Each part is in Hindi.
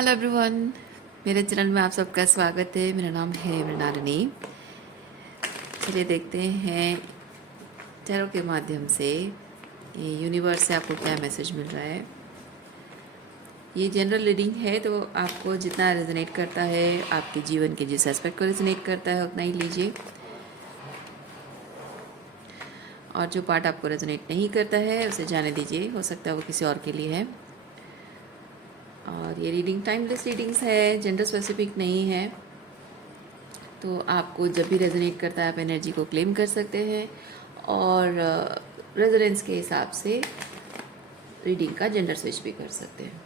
हेलो एवरीवन, मेरे चैनल में आप सबका स्वागत है। मेरा नाम है मृणालिनी। चलिए देखते हैं टैरो के माध्यम से ये यूनिवर्स से आपको क्या मैसेज मिल रहा है। ये जनरल रीडिंग है, तो आपको जितना रेजोनेट करता है, आपके जीवन के जिस एस्पेक्ट को रेजोनेट करता है उतना ही लीजिए, और जो पार्ट आपको रेजोनेट नहीं करता है उसे जाने दीजिए। हो सकता है वो किसी और के लिए है। और ये रीडिंग टाइमलेस रीडिंग्स है, जेंडर स्पेसिफिक नहीं है। तो आपको जब भी रेजोनेट करता है आप एनर्जी को क्लेम कर सकते हैं, और रेजोनेंस के हिसाब से रीडिंग का जेंडर स्विच भी कर सकते हैं।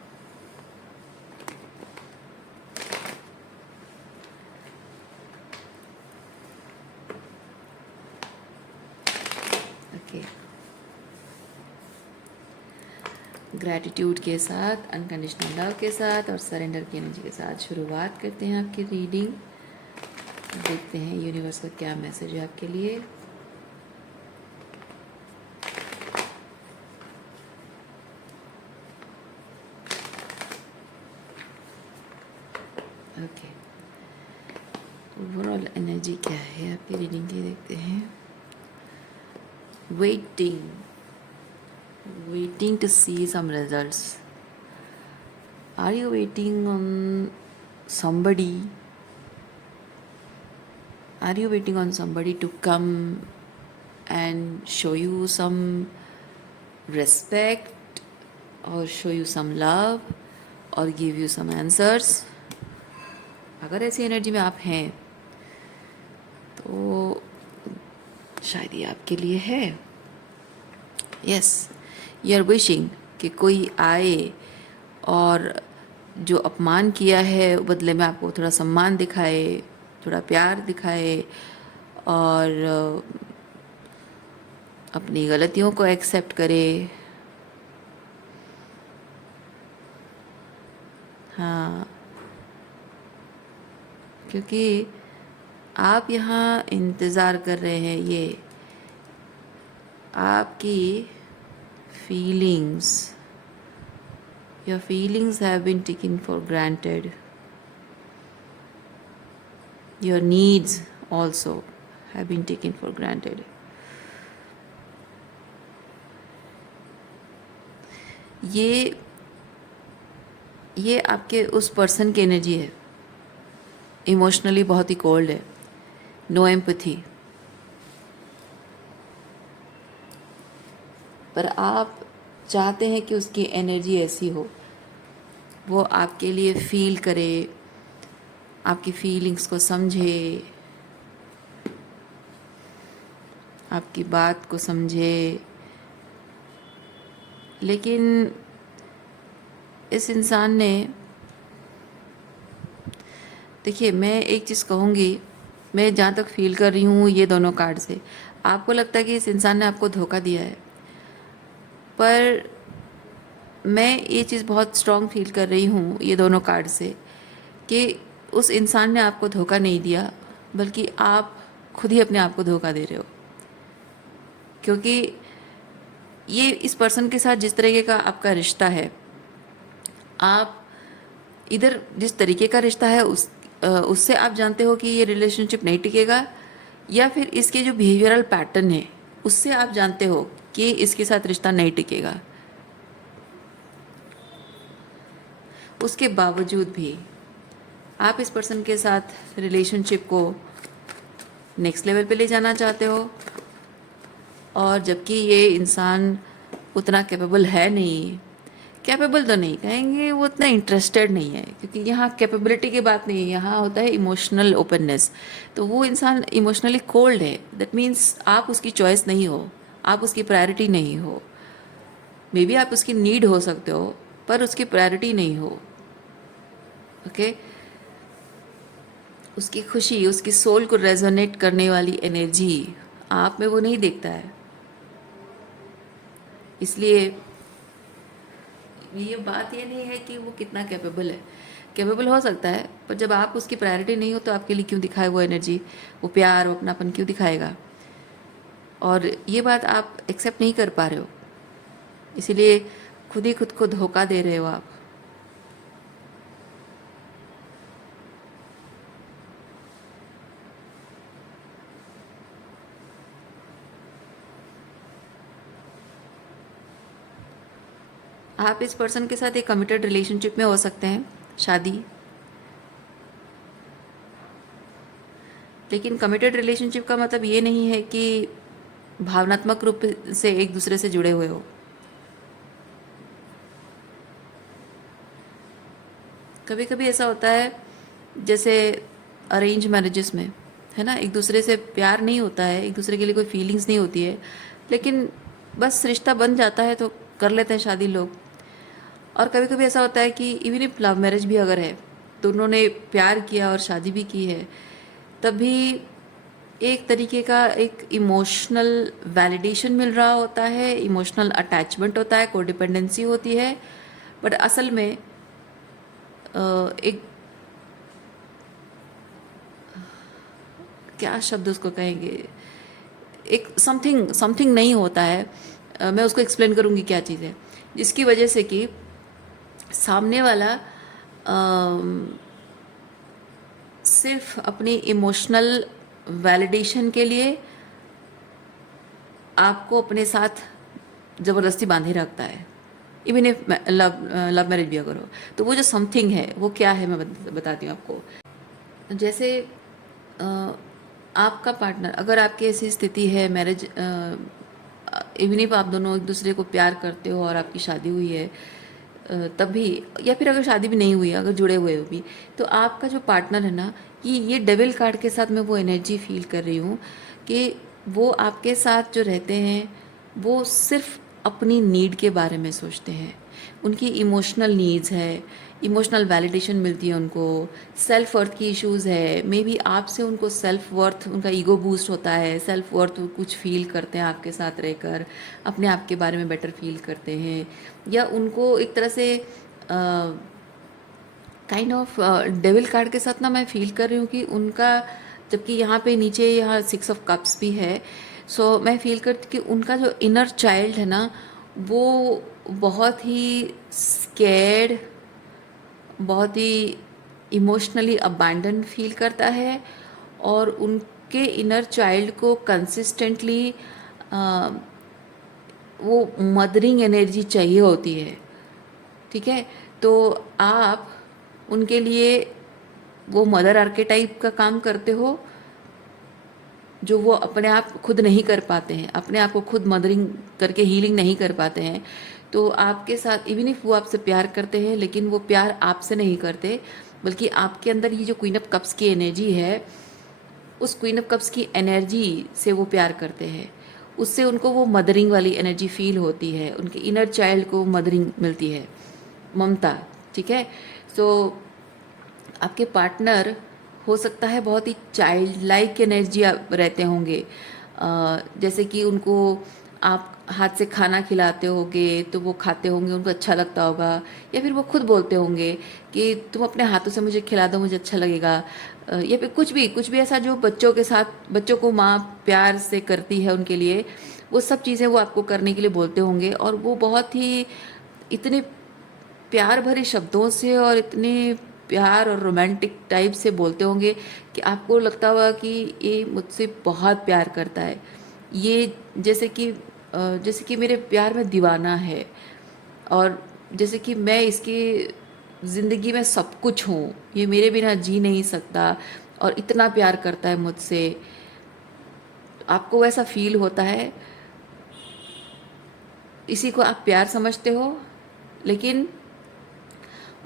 ओके, ग्रैटिट्यूड के साथ, अनकंडीशनल लव के साथ और सरेंडर की एनर्जी के साथ शुरुआत करते हैं आपकी रीडिंग। देखते हैं यूनिवर्स का क्या मैसेज है आपके लिए। ओके, ओवरऑल एनर्जी क्या है आपकी रीडिंग की, देखते हैं। waiting to see some results. Are you waiting on somebody? Are you waiting on somebody to come and show you some respect, or show you some love, or give you some answers? अगर ऐसी एनर्जी में आप हैं तो शायद ये आपके लिए है। यस, यू आर विशिंग कि कोई आए और जो अपमान किया है बदले में आपको थोड़ा सम्मान दिखाए, थोड़ा प्यार दिखाए, और अपनी गलतियों को एक्सेप्ट करे। हाँ, क्योंकि आप यहाँ इंतज़ार कर रहे हैं, ये आपकी feelings, your feelings have been taken for granted. Your needs also have been taken for granted. ये आपके उस पर्सन की एनर्जी है, इमोशनली बहुत ही कोल्ड है, नो एम्पैथी। पर आप चाहते हैं कि उसकी एनर्जी ऐसी हो, वो आपके लिए फील करे, आपकी फीलिंग्स को समझे, आपकी बात को समझे। लेकिन इस इंसान ने, देखिए मैं एक चीज़ कहूँगी, मैं जहाँ तक फील कर रही हूँ ये दोनों कार्ड से, आपको लगता है कि इस इंसान ने आपको धोखा दिया है, पर मैं ये चीज़ बहुत स्ट्रॉन्ग फील कर रही हूँ ये दोनों कार्ड से, कि उस इंसान ने आपको धोखा नहीं दिया, बल्कि आप खुद ही अपने आप को धोखा दे रहे हो। क्योंकि ये इस पर्सन के साथ जिस तरीके का आपका रिश्ता है, आप इधर जिस तरीके का रिश्ता है उससे आप जानते हो कि ये रिलेशनशिप नहीं टिकेगा, या फिर इसके जो बिहेवियरल पैटर्न है उससे आप जानते हो कि इसके साथ रिश्ता नहीं टिकेगा। उसके बावजूद भी आप इस पर्सन के साथ रिलेशनशिप को नेक्स्ट लेवल पे ले जाना चाहते हो, और जबकि ये इंसान उतना कैपेबल है नहीं, कैपेबल तो नहीं कहेंगे, वो उतना इंटरेस्टेड नहीं है, क्योंकि यहाँ कैपेबिलिटी की बात नहीं है, यहाँ होता है इमोशनल ओपननेस। तो वो इंसान इमोशनली कोल्ड है, दैट मीन्स आप उसकी चॉइस नहीं हो, आप उसकी प्रायोरिटी नहीं हो। मे बी आप उसकी नीड हो सकते हो, पर उसकी प्रायोरिटी नहीं हो। ओके, उसकी खुशी, उसकी सोल को रेजोनेट करने वाली एनर्जी आप में वो नहीं देखता है। इसलिए ये बात ये नहीं है कि वो कितना कैपेबल है, कैपेबल हो सकता है, पर जब आप उसकी प्रायोरिटी नहीं हो तो आपके लिए क्यों दिखाए वो एनर्जी, वो प्यार, वो अपनापन क्यों दिखाएगा। और ये बात आप एक्सेप्ट नहीं कर पा रहे हो, इसीलिए खुद ही खुद को धोखा दे रहे हो आप। आप इस पर्सन के साथ एक कमिटेड रिलेशनशिप में हो सकते हैं, शादी, लेकिन कमिटेड रिलेशनशिप का मतलब ये नहीं है कि भावनात्मक रूप से एक दूसरे से जुड़े हुए हो। कभी कभी ऐसा होता है, जैसे अरेंज मैरिजेस में, है ना, एक दूसरे से प्यार नहीं होता है, एक दूसरे के लिए कोई फीलिंग्स नहीं होती है, लेकिन बस रिश्ता बन जाता है तो कर लेते हैं शादी लोग। और कभी कभी ऐसा होता है कि इवन इफ लव मैरिज भी अगर है, दोनों ने प्यार किया और शादी भी की है, तब भी एक तरीके का एक इमोशनल वैलिडेशन मिल रहा होता है, इमोशनल अटैचमेंट होता है, कोडिपेंडेंसी होती है, बट असल में एक, क्या शब्द उसको कहेंगे, एक समथिंग समथिंग नहीं होता है। मैं उसको एक्सप्लेन करूँगी क्या चीज़ है, जिसकी वजह से कि सामने वाला सिर्फ अपनी इमोशनल वैलिडेशन के लिए आपको अपने साथ ज़बरदस्ती बांधे रखता है। इवन इफ लव मैरिज भी अगर हो, तो वो जो समथिंग है वो क्या है, मैं बताती हूँ आपको। जैसे अ, आपका पार्टनर, अगर आपकी ऐसी स्थिति है मैरिज, इवन इफ आप दोनों एक दूसरे को प्यार करते हो और आपकी शादी हुई है, तब भी, या फिर अगर शादी भी नहीं हुई है, अगर जुड़े हुए हो भी, तो आपका जो पार्टनर है ना, ये डेविल कार्ड के साथ मैं वो एनर्जी फील कर रही हूँ कि वो आपके साथ जो रहते हैं, वो सिर्फ अपनी नीड के बारे में सोचते हैं। उनकी इमोशनल नीड्स है, इमोशनल वैलिडेशन मिलती है उनको, सेल्फ वर्थ की इश्यूज़ है, मे बी आपसे उनको सेल्फ वर्थ, उनका ईगो बूस्ट होता है, सेल्फ वर्थ कुछ फील करते हैं आपके साथ रहकर, अपने आप के बारे में बेटर फील करते हैं, या उनको एक तरह से काइंड ऑफ डेविल कार्ड के साथ ना मैं फील कर रही हूँ कि उनका, जबकि यहाँ पे नीचे यहाँ 6 ऑफ कप्स भी है, सो मैं फील करती कि उनका जो इनर चाइल्ड है ना, वो बहुत ही स्कैर्ड, बहुत ही इमोशनली अबैंडन फील करता है, और उनके इनर चाइल्ड को कंसिस्टेंटली वो मदरिंग एनर्जी चाहिए होती है। ठीक है, तो आप उनके लिए वो मदर आर्केटाइप का काम करते हो, जो वो अपने आप खुद नहीं कर पाते हैं, अपने आप को खुद मदरिंग करके हीलिंग नहीं कर पाते हैं। तो आपके साथ इवन इफ वो आपसे प्यार करते हैं, लेकिन वो प्यार आपसे नहीं करते, बल्कि आपके अंदर ये जो क्वीन ऑफ कप्स की एनर्जी है, उस क्वीन ऑफ कप्स की एनर्जी से वो प्यार करते हैं। उससे उनको वो मदरिंग वाली एनर्जी फील होती है, उनके इनर चाइल्ड को मदरिंग मिलती है, ममता। ठीक है, सो आपके पार्टनर हो सकता है बहुत ही चाइल्ड लाइक एनर्जी रहते होंगे, जैसे कि उनको आप हाथ से खाना खिलाते होगे तो वो खाते होंगे, उनको अच्छा लगता होगा, या फिर वो खुद बोलते होंगे कि तुम अपने हाथों से मुझे खिला दो, मुझे अच्छा लगेगा, या फिर कुछ भी ऐसा जो बच्चों के साथ, बच्चों को माँ प्यार से करती है उनके लिए, वो सब चीज़ें वो आपको करने के लिए बोलते होंगे, और वो बहुत ही इतने प्यार भरे शब्दों से और इतने प्यार और रोमांटिक टाइप से बोलते होंगे कि आपको लगता होगा कि ये मुझसे बहुत प्यार करता है, ये जैसे कि मेरे प्यार में दीवाना है, और जैसे कि मैं इसकी ज़िंदगी में सब कुछ हूँ, ये मेरे बिना जी नहीं सकता, और इतना प्यार करता है मुझसे। आपको वैसा फील होता है, इसी को आप प्यार समझते हो, लेकिन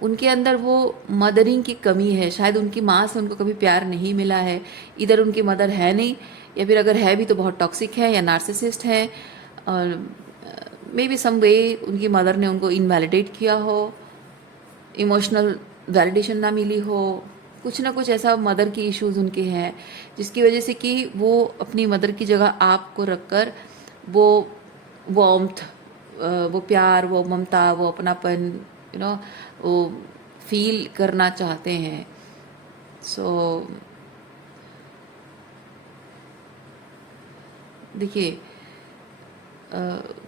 उनके अंदर वो मदरिंग की कमी है, शायद उनकी माँ से उनको कभी प्यार नहीं मिला है, इधर उनकी मदर है नहीं, या फिर अगर है भी तो बहुत टॉक्सिक है या नार्सिसिस्ट है, और मे बी सम वे उनकी मदर ने उनको इनवैलिडेट किया हो, इमोशनल वैलिडेशन ना मिली हो, कुछ ना कुछ ऐसा मदर की इश्यूज उनके हैं, जिसकी वजह से कि वो अपनी मदर की जगह आपको रखकर वो वार्मथ, वो प्यार, वो ममता, वो अपनापन, वो फील करना चाहते हैं। सो देखिए,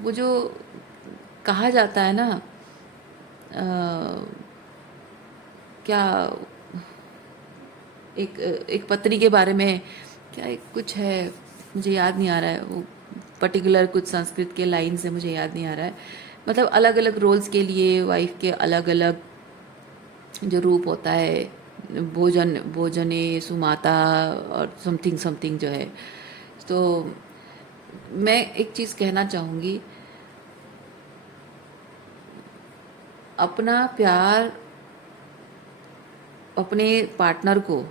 वो जो कहा जाता है ना, अ, क्या, एक पत्नी के बारे में, क्या एक कुछ है, मुझे याद नहीं आ रहा है वो पर्टिकुलर, कुछ संस्कृत के लाइन से मुझे याद नहीं आ रहा है, मतलब अलग अलग रोल्स के लिए वाइफ के अलग अलग जो रूप होता है, भोजने सुमाता और समथिंग समथिंग जो है। तो मैं एक चीज़ कहना चाहूँगी, अपना प्यार अपने पार्टनर को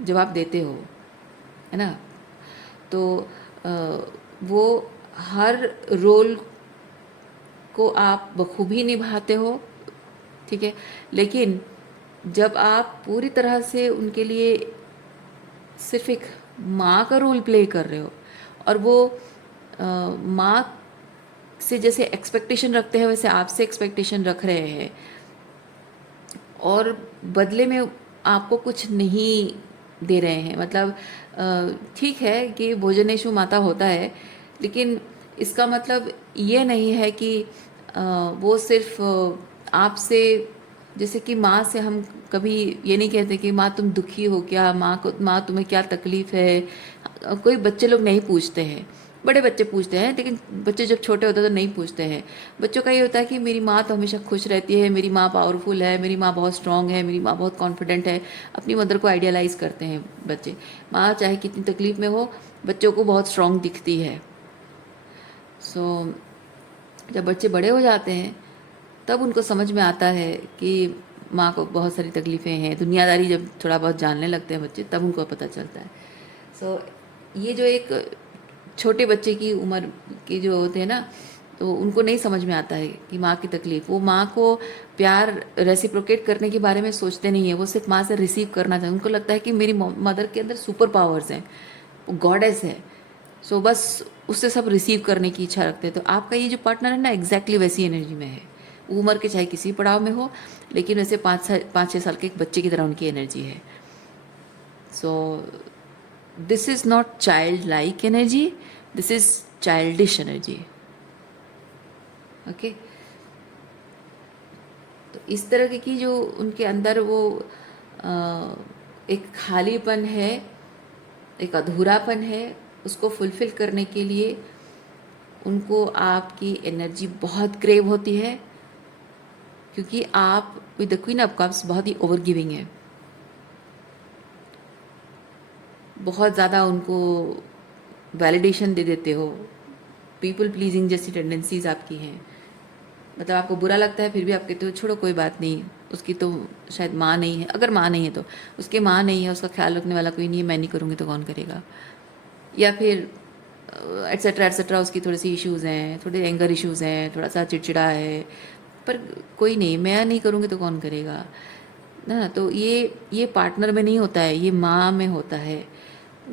जब आप देते हो, है ना, तो अ, वो हर रोल को आप बखूबी निभाते हो, ठीक है। लेकिन जब आप पूरी तरह से उनके लिए सिर्फ एक माँ का रोल प्ले कर रहे हो, और वो माँ से जैसे एक्सपेक्टेशन रखते हैं वैसे आपसे एक्सपेक्टेशन रख रहे हैं, और बदले में आपको कुछ नहीं दे रहे हैं, मतलब ठीक है कि भोजनेशु माता होता है, लेकिन इसका मतलब ये नहीं है कि वो सिर्फ आपसे, जैसे कि माँ से हम कभी ये नहीं कहते कि माँ तुम दुखी हो क्या, माँ तुम्हें क्या तकलीफ़ है। कोई बच्चे लोग नहीं पूछते हैं, बड़े बच्चे पूछते हैं, लेकिन बच्चे जब छोटे होते हैं तो नहीं पूछते हैं। बच्चों का ये होता है कि मेरी माँ तो हमेशा खुश रहती है, मेरी माँ पावरफुल है, मेरी माँ बहुत स्ट्रांग है, मेरी माँ बहुत कॉन्फिडेंट है। अपनी मदर को आइडियलाइज करते हैं बच्चे। माँ चाहे कितनी तकलीफ़ में हो, बच्चों को बहुत स्ट्रांग दिखती है। सो जब बच्चे बड़े हो जाते हैं तब उनको समझ में आता है कि माँ को बहुत सारी तकलीफ़ें हैं। दुनियादारी जब थोड़ा बहुत जानने लगते हैं बच्चे, तब उनको पता चलता है। सो ये जो एक छोटे बच्चे की उम्र के जो होते हैं ना, तो उनको नहीं समझ में आता है कि माँ की तकलीफ़। वो माँ को प्यार रेसिप्रोकेट करने के बारे में सोचते नहीं है, वो सिर्फ माँ से रिसीव करना चाहते। उनको लगता है कि मेरी मदर के अंदर सुपर पावर्स हैं, वो गॉडेस है। सो बस उससे सब रिसीव करने की इच्छा रखते हैं। तो आपका ये जो पार्टनर है ना, एग्जैक्टली वैसी एनर्जी में है। उम्र के चाहे किसी पड़ाव में हो, लेकिन वैसे 5-6 साल के एक बच्चे की तरह उनकी एनर्जी है। So this is not child like energy, this is childish energy. Okay. तो इस तरह की जो उनके अंदर वो अ, एक खालीपन है, एक अधूरापन है, उसको फुलफिल करने के लिए उनको आपकी एनर्जी बहुत क्रेव होती है, क्योंकि आप with the queen of cups बहुत ही ओवर गिविंग है। बहुत ज़्यादा उनको वैलिडेशन दे देते हो, पीपल प्लीजिंग जैसी टेंडेंसीज आपकी हैं। मतलब आपको बुरा लगता है फिर भी आप कहते हो छोड़ो कोई बात नहीं, उसकी तो शायद माँ नहीं है। अगर माँ नहीं है तो उसकी माँ नहीं है, उसका ख्याल रखने वाला कोई नहीं है, मैं नहीं करूँगी तो कौन करेगा। या फिर एट्सेट्रा एट्सेट्रा, उसकी थोड़ी सी इश्यूज़ हैं, थोड़े एंगर इश्यूज़ हैं, थोड़ा सा चिड़चिड़ा है, पर कोई नहीं, मैं नहीं करूँगी तो कौन करेगा ना। तो ये पार्टनर में नहीं होता है, ये माँ में होता है।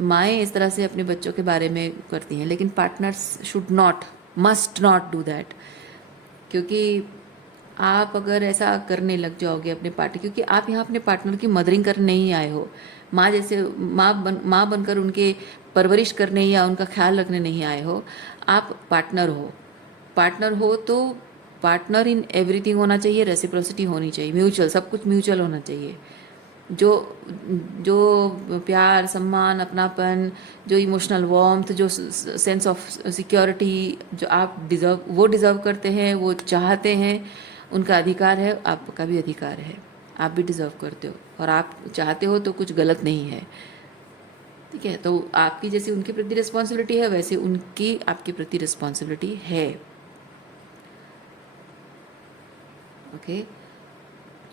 माएँ इस तरह से अपने बच्चों के बारे में करती हैं, लेकिन partners should not, must not do that. क्योंकि आप अगर ऐसा करने लग जाओगे अपने पार्टनर, क्योंकि आप यहाँ अपने पार्टनर की मदरिंग करने नहीं आए हो, माँ जैसे माँ बनकर उनके परवरिश करने या उनका ख्याल रखने नहीं आए हो। आप पार्टनर हो। पार्टनर हो तो पार्टनर इन एवरीथिंग होना चाहिए, रेसिप्रोसिटी होनी चाहिए, म्यूचुअल, सब कुछ म्यूचुअल होना चाहिए। जो जो प्यार, सम्मान, अपनापन, जो इमोशनल वार्मथ, जो सेंस ऑफ सिक्योरिटी जो आप डिज़र्व, वो डिज़र्व करते हैं, वो चाहते हैं, उनका अधिकार है, आपका भी अधिकार है, आप भी डिज़र्व करते हो, और आप चाहते हो तो कुछ गलत नहीं है। ठीक है। तो आपकी जैसी उनके प्रति रिस्पॉन्सिबिलिटी है, वैसे उनकी आपके प्रति रिस्पॉन्सिबिलिटी है। ओके।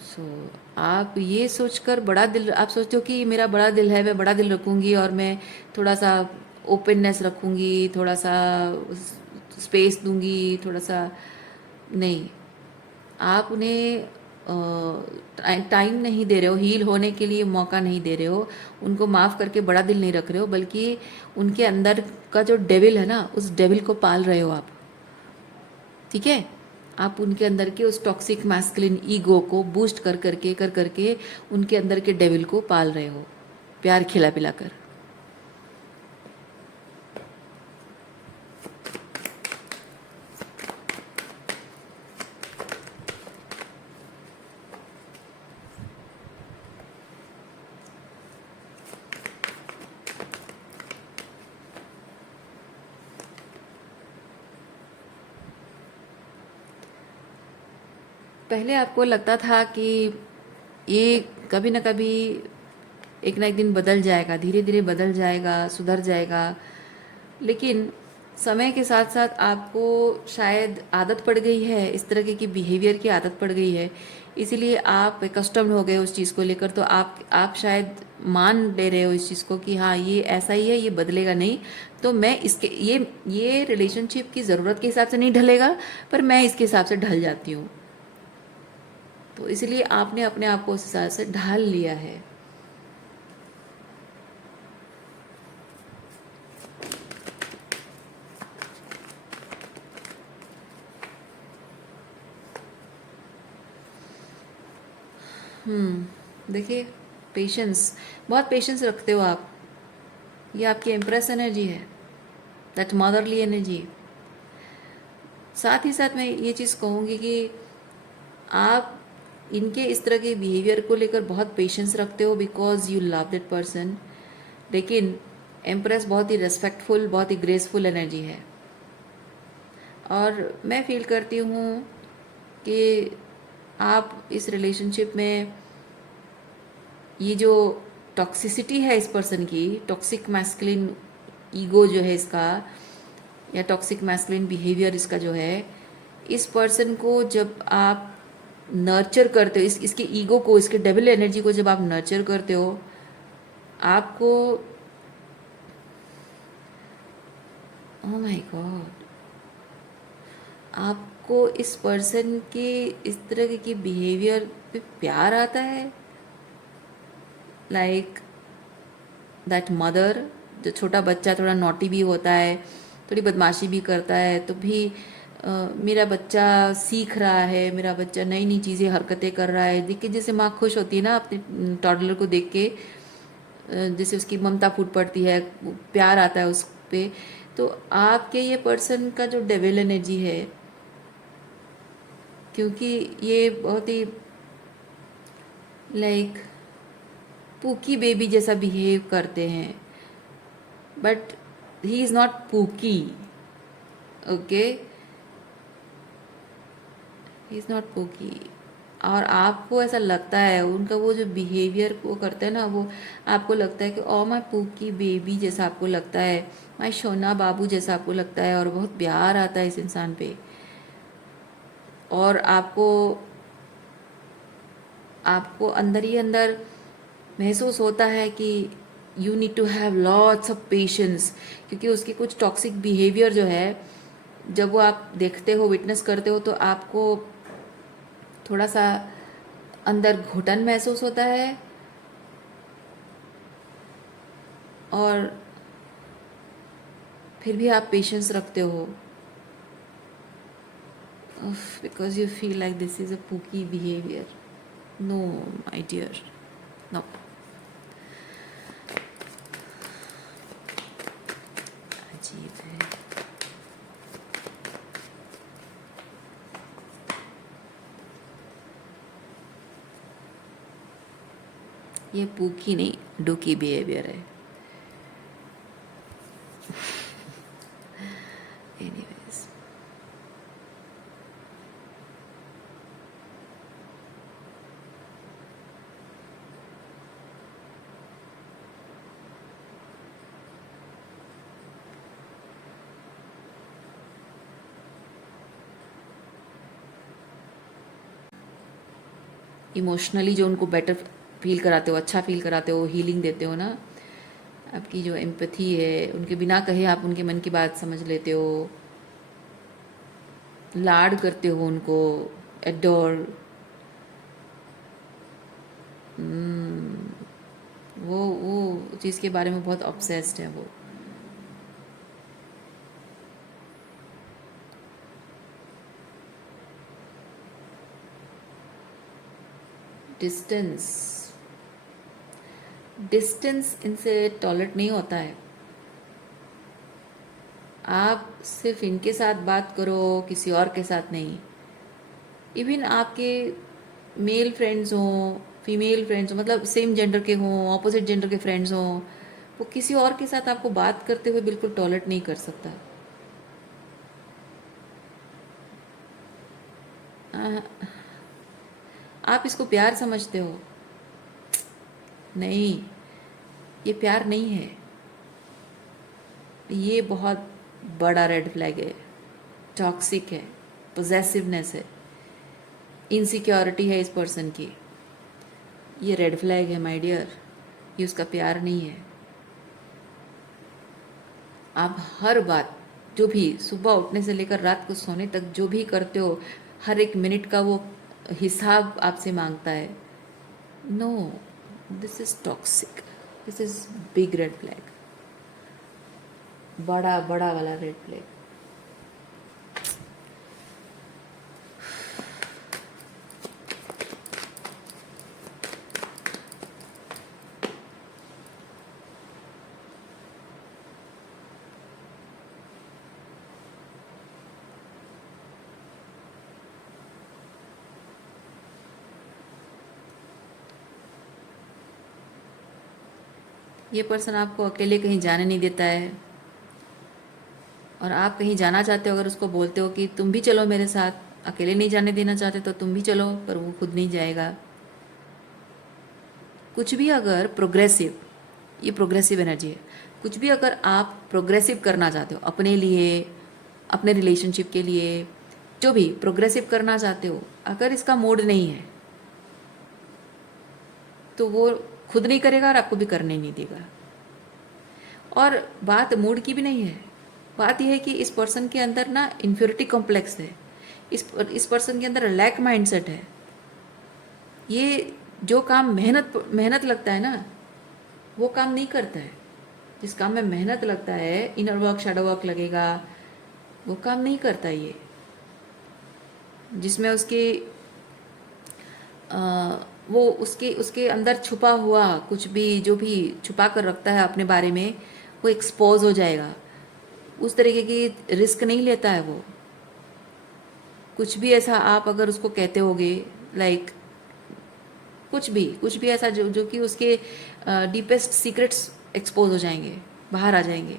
सो आप ये सोचकर बड़ा दिल, आप सोचते हो कि मेरा बड़ा दिल है, मैं बड़ा दिल रखूँगी और मैं थोड़ा सा ओपननेस रखूँगी, थोड़ा सा स्पेस दूँगी, थोड़ा सा, नहीं। आप उन्हें टाइम नहीं दे रहे हो, हील होने के लिए मौका नहीं दे रहे हो, उनको माफ़ करके बड़ा दिल नहीं रख रहे हो, बल्कि उनके अंदर का जो डेविल है ना, उस डेविल को पाल रहे हो आप। ठीक है। आप उनके अंदर के उस टॉक्सिक मैस्कुलिन ईगो को बूस्ट कर करके उनके अंदर के डेविल को पाल रहे हो, प्यार खिला पिला कर। पहले आपको लगता था कि ये कभी ना कभी एक ना एक दिन बदल जाएगा, धीरे धीरे बदल जाएगा, सुधर जाएगा। लेकिन समय के साथ साथ आपको शायद आदत पड़ गई है, इस तरह की बिहेवियर की आदत पड़ गई है, इसीलिए आप कस्टम्ड हो गए उस चीज़ को लेकर। तो आप शायद मान ले रहे हो इस चीज़ को कि हाँ ये ऐसा ही है, ये बदलेगा नहीं। तो मैं इसके ये रिलेशनशिप की ज़रूरत के हिसाब से नहीं ढलेगा, पर मैं इसके हिसाब से ढल जाती हूँ। तो इसलिए आपने अपने आप को उस हिसाब से ढाल लिया है। देखिए, पेशेंस, बहुत पेशेंस रखते हो आप। ये आपकी एम्प्रेस एनर्जी है, दैट मदरली एनर्जी। साथ ही साथ मैं ये चीज़ कहूँगी कि आप इनके इस तरह के बिहेवियर को लेकर बहुत पेशेंस रखते हो because you love that person. लेकिन एम्प्रेस बहुत ही रेस्पेक्टफुल, बहुत ही ग्रेसफुल एनर्जी है। और मैं फील करती हूँ कि आप इस रिलेशनशिप में ये जो टॉक्सिसिटी है इस पर्सन की, टॉक्सिक मैस्कुलिन ईगो जो है इसका, या टॉक्सिक मैस्कुलिन बिहेवियर इसका जो है, इस पर्सन को जब आप नर्चर करते हो, इसके ईगो को, इसके डेविल एनर्जी को जब आप नर्चर करते हो, आपको, ओह माय गॉड, आपको इस पर्सन के इस तरह के बिहेवियर पे प्यार आता है। लाइक दैट मदर, जो छोटा बच्चा थोड़ा नॉटी भी होता है, थोड़ी बदमाशी भी करता है, तो भी मेरा बच्चा सीख रहा है, मेरा बच्चा नई नई चीज़ें हरकतें कर रहा है, देख के जैसे माँ खुश होती है ना अपने टॉडलर को देख के, जैसे उसकी ममता फूट पड़ती है, प्यार आता है उस पे। तो आपके ये पर्सन का जो डेविल एनर्जी है, क्योंकि ये बहुत ही लाइक पूकी बेबी जैसा बिहेव करते हैं, but he is not pookie, okay, he is not poke. और आपको ऐसा लगता है, उनका वो जो बिहेवियर वो करते हैं ना, वो आपको लगता है कि ओ माय पोकी बेबी जैसा आपको लगता है, माय सोना बाबू जैसा आपको लगता है, और बहुत प्यार आता है इस इंसान पे। और आपको आपको अंदर ही अंदर महसूस होता है कि you need to have lots of patience, क्योंकि उसकी कुछ टॉक्सिक बिहेवियर जो है, जब वो आप देखते हो, विटनेस करते हो, तो आपको थोड़ा सा अंदर घुटन महसूस होता है। और फिर भी आप पेशेंस रखते हो, because you feel like this is a pookie behaviour. No my dear, no. अजीब है। ये पूकी नहीं, डूकी बिहेवियर है। एनीवेज, इमोशनली जो उनको बेटर फील कराते हो, अच्छा फील कराते हो, हीलिंग देते हो ना, आपकी जो एम्पैथी है, उनके बिना कहे आप उनके मन की बात समझ लेते हो, लाड करते हो उनको, एडोर, वो चीज़ के बारे में बहुत ऑब्सेस्ड है वो। डिस्टेंस, डिस्टेंस इनसे टॉलरेट नहीं होता है। आप सिर्फ इनके साथ बात करो, किसी और के साथ नहीं। इवन आपके मेल फ्रेंड्स हों, फीमेल फ्रेंड्स हों, मतलब सेम जेंडर के हों, ऑपोजिट जेंडर के फ्रेंड्स हों, वो किसी और के साथ आपको बात करते हुए बिल्कुल टॉलरेट नहीं कर सकता। आप इसको प्यार समझते हो। नहीं, ये प्यार नहीं है। ये बहुत बड़ा रेड फ्लैग है। टॉक्सिक है, पोजेसिवनेस है, इनसिक्योरिटी है इस पर्सन की। ये रेड फ्लैग है माय डियर। ये उसका प्यार नहीं है। आप हर बात, जो भी सुबह उठने से लेकर रात को सोने तक जो भी करते हो, हर एक मिनट का वो हिसाब आपसे मांगता है। No, this is toxic. This is big red flag. बड़ा बड़ा वाला रेड फ्लैग। ये पर्सन आपको अकेले कहीं जाने नहीं देता है, और आप कहीं जाना चाहते हो, अगर उसको बोलते हो कि तुम भी चलो मेरे साथ, अकेले नहीं जाने देना चाहते तो तुम भी चलो, पर वो खुद नहीं जाएगा। कुछ भी अगर प्रोग्रेसिव, ये प्रोग्रेसिव एनर्जी है, कुछ भी अगर आप प्रोग्रेसिव करना चाहते हो अपने लिए, अपने रिलेशनशिप के लिए, जो भी प्रोग्रेसिव करना चाहते हो, अगर इसका मूड नहीं है तो वो खुद नहीं करेगा और आपको भी करने नहीं देगा। और बात मूड की भी नहीं है, बात यह है कि इस पर्सन के अंदर ना इन्फ्योरिटी कॉम्प्लेक्स है। इस पर्सन के अंदर लैक माइंडसेट है। ये जो काम मेहनत मेहनत लगता है ना, वो काम नहीं करता है। जिस काम में मेहनत लगता है, इनर वर्क, शैडो वर्क लगेगा, वो काम नहीं करता ये। जिसमें उसकी वो उसके उसके अंदर छुपा हुआ कुछ भी, जो भी छुपा कर रखता है अपने बारे में, वो एक्सपोज हो जाएगा। उस तरीके की रिस्क नहीं लेता है वो। कुछ भी ऐसा आप अगर उसको कहते होगे, लाइक कुछ भी ऐसा जो कि उसके डीपेस्ट सीक्रेट्स एक्सपोज हो जाएंगे, बाहर आ जाएंगे,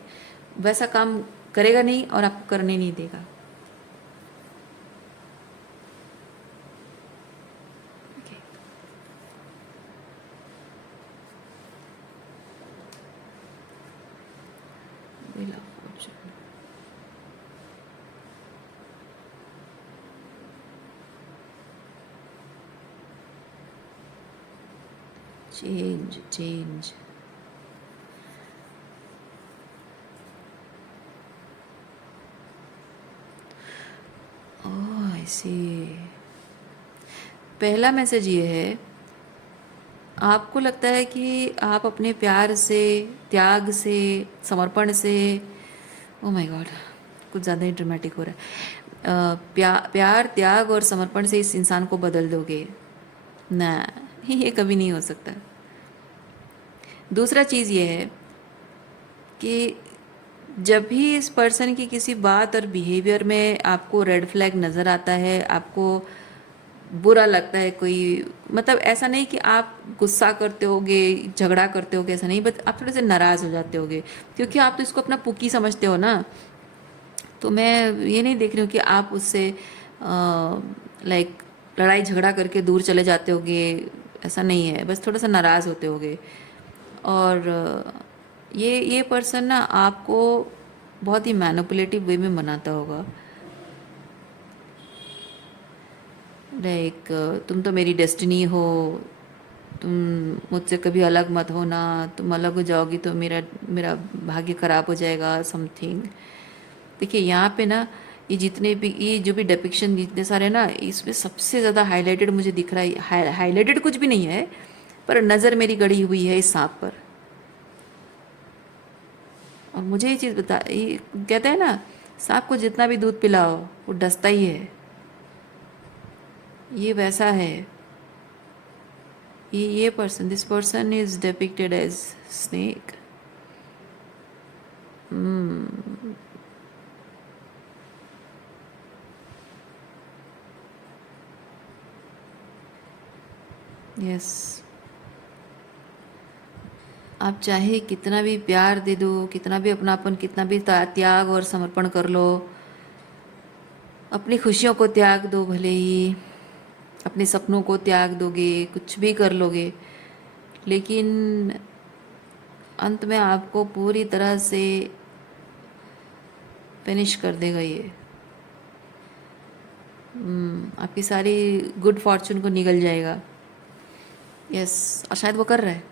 वैसा काम करेगा नहीं और आपको करने नहीं देगा। Okay. Wheel of Fortune. Change. ओह आई सी। पहला मैसेज ये है, आपको लगता है कि आप अपने प्यार से, त्याग से, समर्पण से, ओ माय गॉड कुछ ज़्यादा ही ड्रामेटिक हो रहा है, प्यार, त्याग और समर्पण से इस इंसान को बदल दोगे ना। ये कभी नहीं हो सकता। दूसरा चीज़ ये है कि जब भी इस पर्सन की किसी बात और बिहेवियर में आपको रेड फ्लैग नज़र आता है, आपको बुरा लगता है कोई, मतलब ऐसा नहीं कि आप गुस्सा करते होगे, झगड़ा करते होगे, ऐसा नहीं, बट आप थोड़े से नाराज़ हो जाते होगे, क्योंकि आप तो इसको अपना पुकी समझते हो ना। तो मैं ये नहीं देख रही हूँ कि आप उससे लाइक लड़ाई झगड़ा करके दूर चले जाते होगे, ऐसा नहीं है, बस थोड़ा सा नाराज़ होते होगे। और ये पर्सन ना आपको बहुत ही मैनिपुलेटिव वे में बनाता होगा, लाइक तुम तो मेरी डेस्टिनी हो, तुम मुझसे कभी अलग मत होना, तुम अलग हो जाओगी तो मेरा मेरा भाग्य खराब हो जाएगा, समथिंग। देखिए यहाँ पे ना, ये जितने भी, ये जो भी डिपिक्शन जितने सारे ना, इसमें सबसे ज़्यादा हाईलाइटेड मुझे दिख रहा है, हाईलाइटेड कुछ भी नहीं है, पर नज़र मेरी गड़ी हुई है इस सांप पर। और मुझे ये चीज़ बता, ये कहते हैं ना, सांप को जितना भी दूध पिलाओ वो डसता ही है। ये वैसा है। ये person, this person is depicted as snake. Yes, आप चाहे कितना भी प्यार दे दो, कितना भी अपनापन, कितना भी त्याग और समर्पण कर लो, अपनी खुशियों को त्याग दो भले ही, अपने सपनों को त्याग दोगे, कुछ भी कर लोगे, लेकिन अंत में आपको पूरी तरह से फिनिश कर देगा ये। आपकी सारी गुड फॉर्चून को निगल जाएगा। यस, और शायद वो कर रहा है।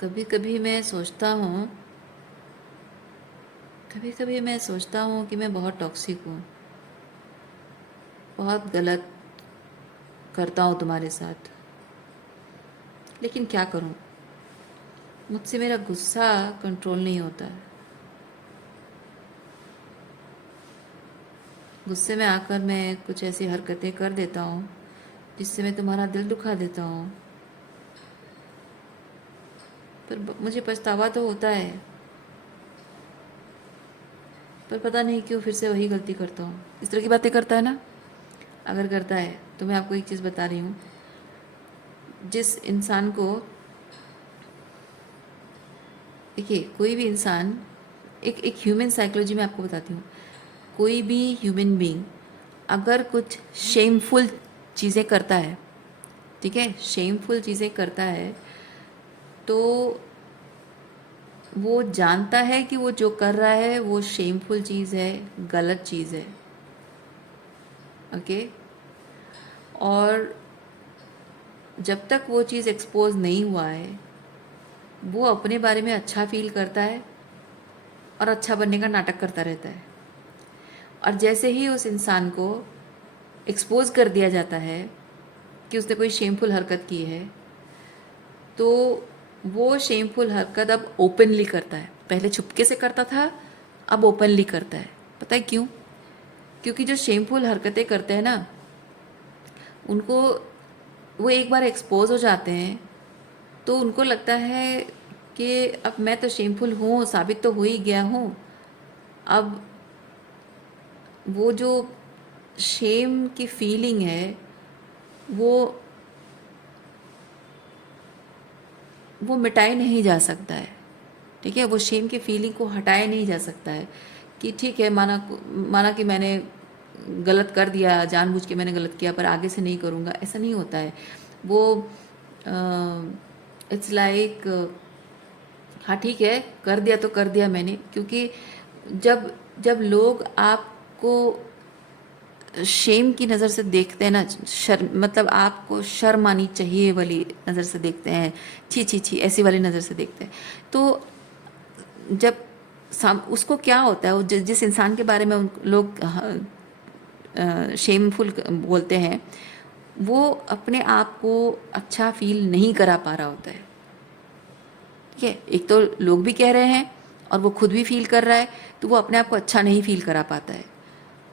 कभी कभी मैं सोचता हूँ कभी कभी मैं सोचता हूँ कि मैं बहुत टॉक्सिक हूँ, बहुत गलत करता हूँ तुम्हारे साथ, लेकिन क्या करूँ, मुझसे मेरा गुस्सा कंट्रोल नहीं होता है। गुस्से में आकर मैं कुछ ऐसी हरकतें कर देता हूँ जिससे मैं तुम्हारा दिल दुखा देता हूँ, पर मुझे पछतावा तो होता है, पर पता नहीं क्यों फिर से वही गलती करता हूँ। इस तरह की बातें करता है ना? अगर करता है तो मैं आपको एक चीज़ बता रही हूँ, जिस इंसान को, देखिए कोई भी इंसान, एक एक ह्यूमन साइकोलॉजी में आपको बताती हूँ, कोई भी ह्यूमन बीइंग अगर कुछ शेमफुल चीज़ें करता है, ठीक है, शेमफुल चीज़ें करता है, तो वो जानता है कि वो जो कर रहा है वो शेमफुल चीज़ है, गलत चीज़ है। ओके, और जब तक वो चीज़ एक्सपोज नहीं हुआ है, वो अपने बारे में अच्छा फील करता है और अच्छा बनने का नाटक करता रहता है। और जैसे ही उस इंसान को एक्सपोज कर दिया जाता है कि उसने कोई शेमफुल हरकत की है, तो वो शेमफुल हरकत अब ओपनली करता है। पहले छुपके से करता था, अब ओपनली करता है। पता है क्यों? क्योंकि जो शेमफुल हरकतें करते हैं ना, उनको, वो एक बार एक्सपोज हो जाते हैं तो उनको लगता है कि अब मैं तो शेमफुल हूँ, साबित तो हो ही गया हूँ। अब वो जो शेम की फीलिंग है, वो वो मिटाए नहीं जा सकता है। ठीक है, वो शेम की फीलिंग को हटाया नहीं जा सकता है कि ठीक है, माना कि मैंने गलत कर दिया, जानबूझ के मैंने गलत किया, पर आगे से नहीं करूँगा, ऐसा नहीं होता है। वो इट्स लाइक, हाँ ठीक है, कर दिया तो कर दिया मैंने, क्योंकि जब जब लोग आपको शेम की नज़र से देखते हैं ना, मतलब आपको शर्म आनी चाहिए वाली नज़र से देखते हैं, छी छी छी ऐसी वाली नज़र से देखते हैं, तो जब उसको क्या होता है, वो जिस इंसान के बारे में लोग शेमफुल बोलते हैं, वो अपने आप को अच्छा फील नहीं करा पा रहा होता है। ठीक है, एक तो लोग भी कह रहे हैं और वो खुद भी फील कर रहा है, तो वो अपने आप को अच्छा नहीं फील करा पाता है।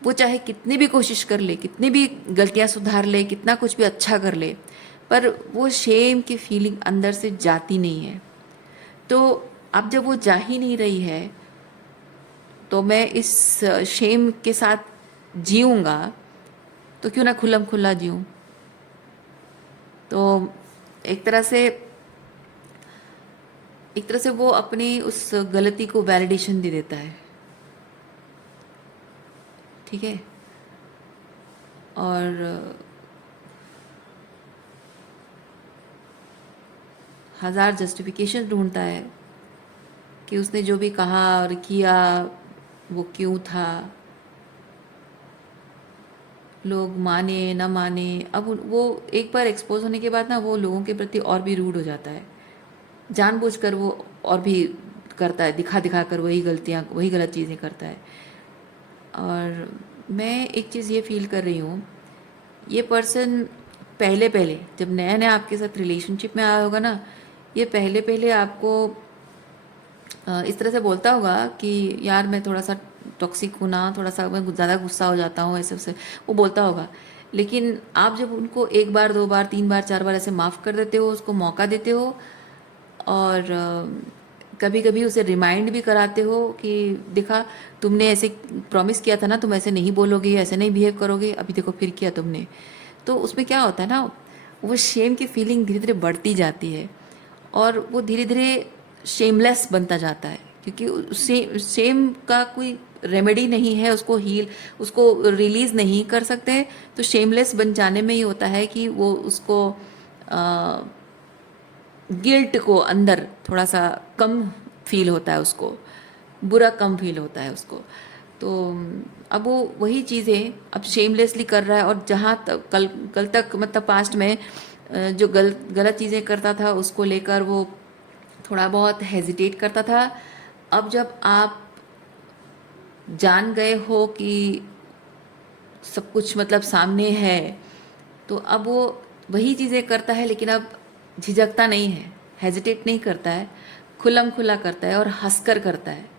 वो चाहे कितनी भी कोशिश कर ले, कितनी भी गलतियां सुधार ले, कितना कुछ भी अच्छा कर ले, पर वो शेम की फीलिंग अंदर से जाती नहीं है। तो अब जब वो जा ही नहीं रही है, तो मैं इस शेम के साथ जीऊँगा तो क्यों ना खुल्लम खुल्ला जीऊँ। तो एक तरह से वो अपनी उस गलती को वैलिडेशन दे देता है। ठीक है, और हज़ार जस्टिफिकेशन ढूंढता है कि उसने जो भी कहा और किया वो क्यों था, लोग माने ना माने। अब वो एक बार एक्सपोज होने के बाद ना, वो लोगों के प्रति और भी रूड हो जाता है, जानबूझकर वो और भी करता है, दिखा दिखा कर वही गलतियाँ, वही गलत चीज़ें करता है। और मैं एक चीज़ ये फील कर रही हूँ, ये पर्सन पहले पहले जब नया नया आपके साथ रिलेशनशिप में आया होगा ना, ये पहले पहले आपको इस तरह से बोलता होगा कि यार मैं थोड़ा सा टॉक्सिक हूँ ना, थोड़ा सा मैं ज़्यादा गुस्सा हो जाता हूँ ऐसे वैसे, वो बोलता होगा। लेकिन आप जब उनको एक बार, दो बार, तीन बार, चार बार ऐसे माफ़ कर देते हो, उसको मौका देते हो, और कभी कभी उसे रिमाइंड भी कराते हो कि देखा, तुमने ऐसे प्रॉमिस किया था ना, तुम ऐसे नहीं बोलोगे, ऐसे नहीं बिहेव करोगे, अभी देखो फिर किया तुमने। तो उसमें क्या होता है ना, वो शेम की फीलिंग धीरे धीरे बढ़ती जाती है, और वो धीरे धीरे शेमलेस बनता जाता है, क्योंकि शेम का कोई रेमेडी नहीं है, उसको हील, उसको रिलीज़ नहीं कर सकते। तो शेमलेस बन जाने में ही होता है कि वो उसको गिल्ट को अंदर थोड़ा सा कम फील होता है, उसको बुरा कम फील होता है उसको। तो अब वो वही चीज़ें अब शेमलेसली कर रहा है, और जहाँ तक कल कल तक मतलब पास्ट में जो गलत चीज़ें करता था, उसको लेकर वो थोड़ा बहुत हेजिटेट करता था। अब जब आप जान गए हो कि सब कुछ मतलब सामने है, तो अब वो वही चीज़ें करता है, लेकिन अब झिझकता नहीं है, हेजिटेट नहीं करता है, खुल्लम खुला करता है और हंसकर करता है।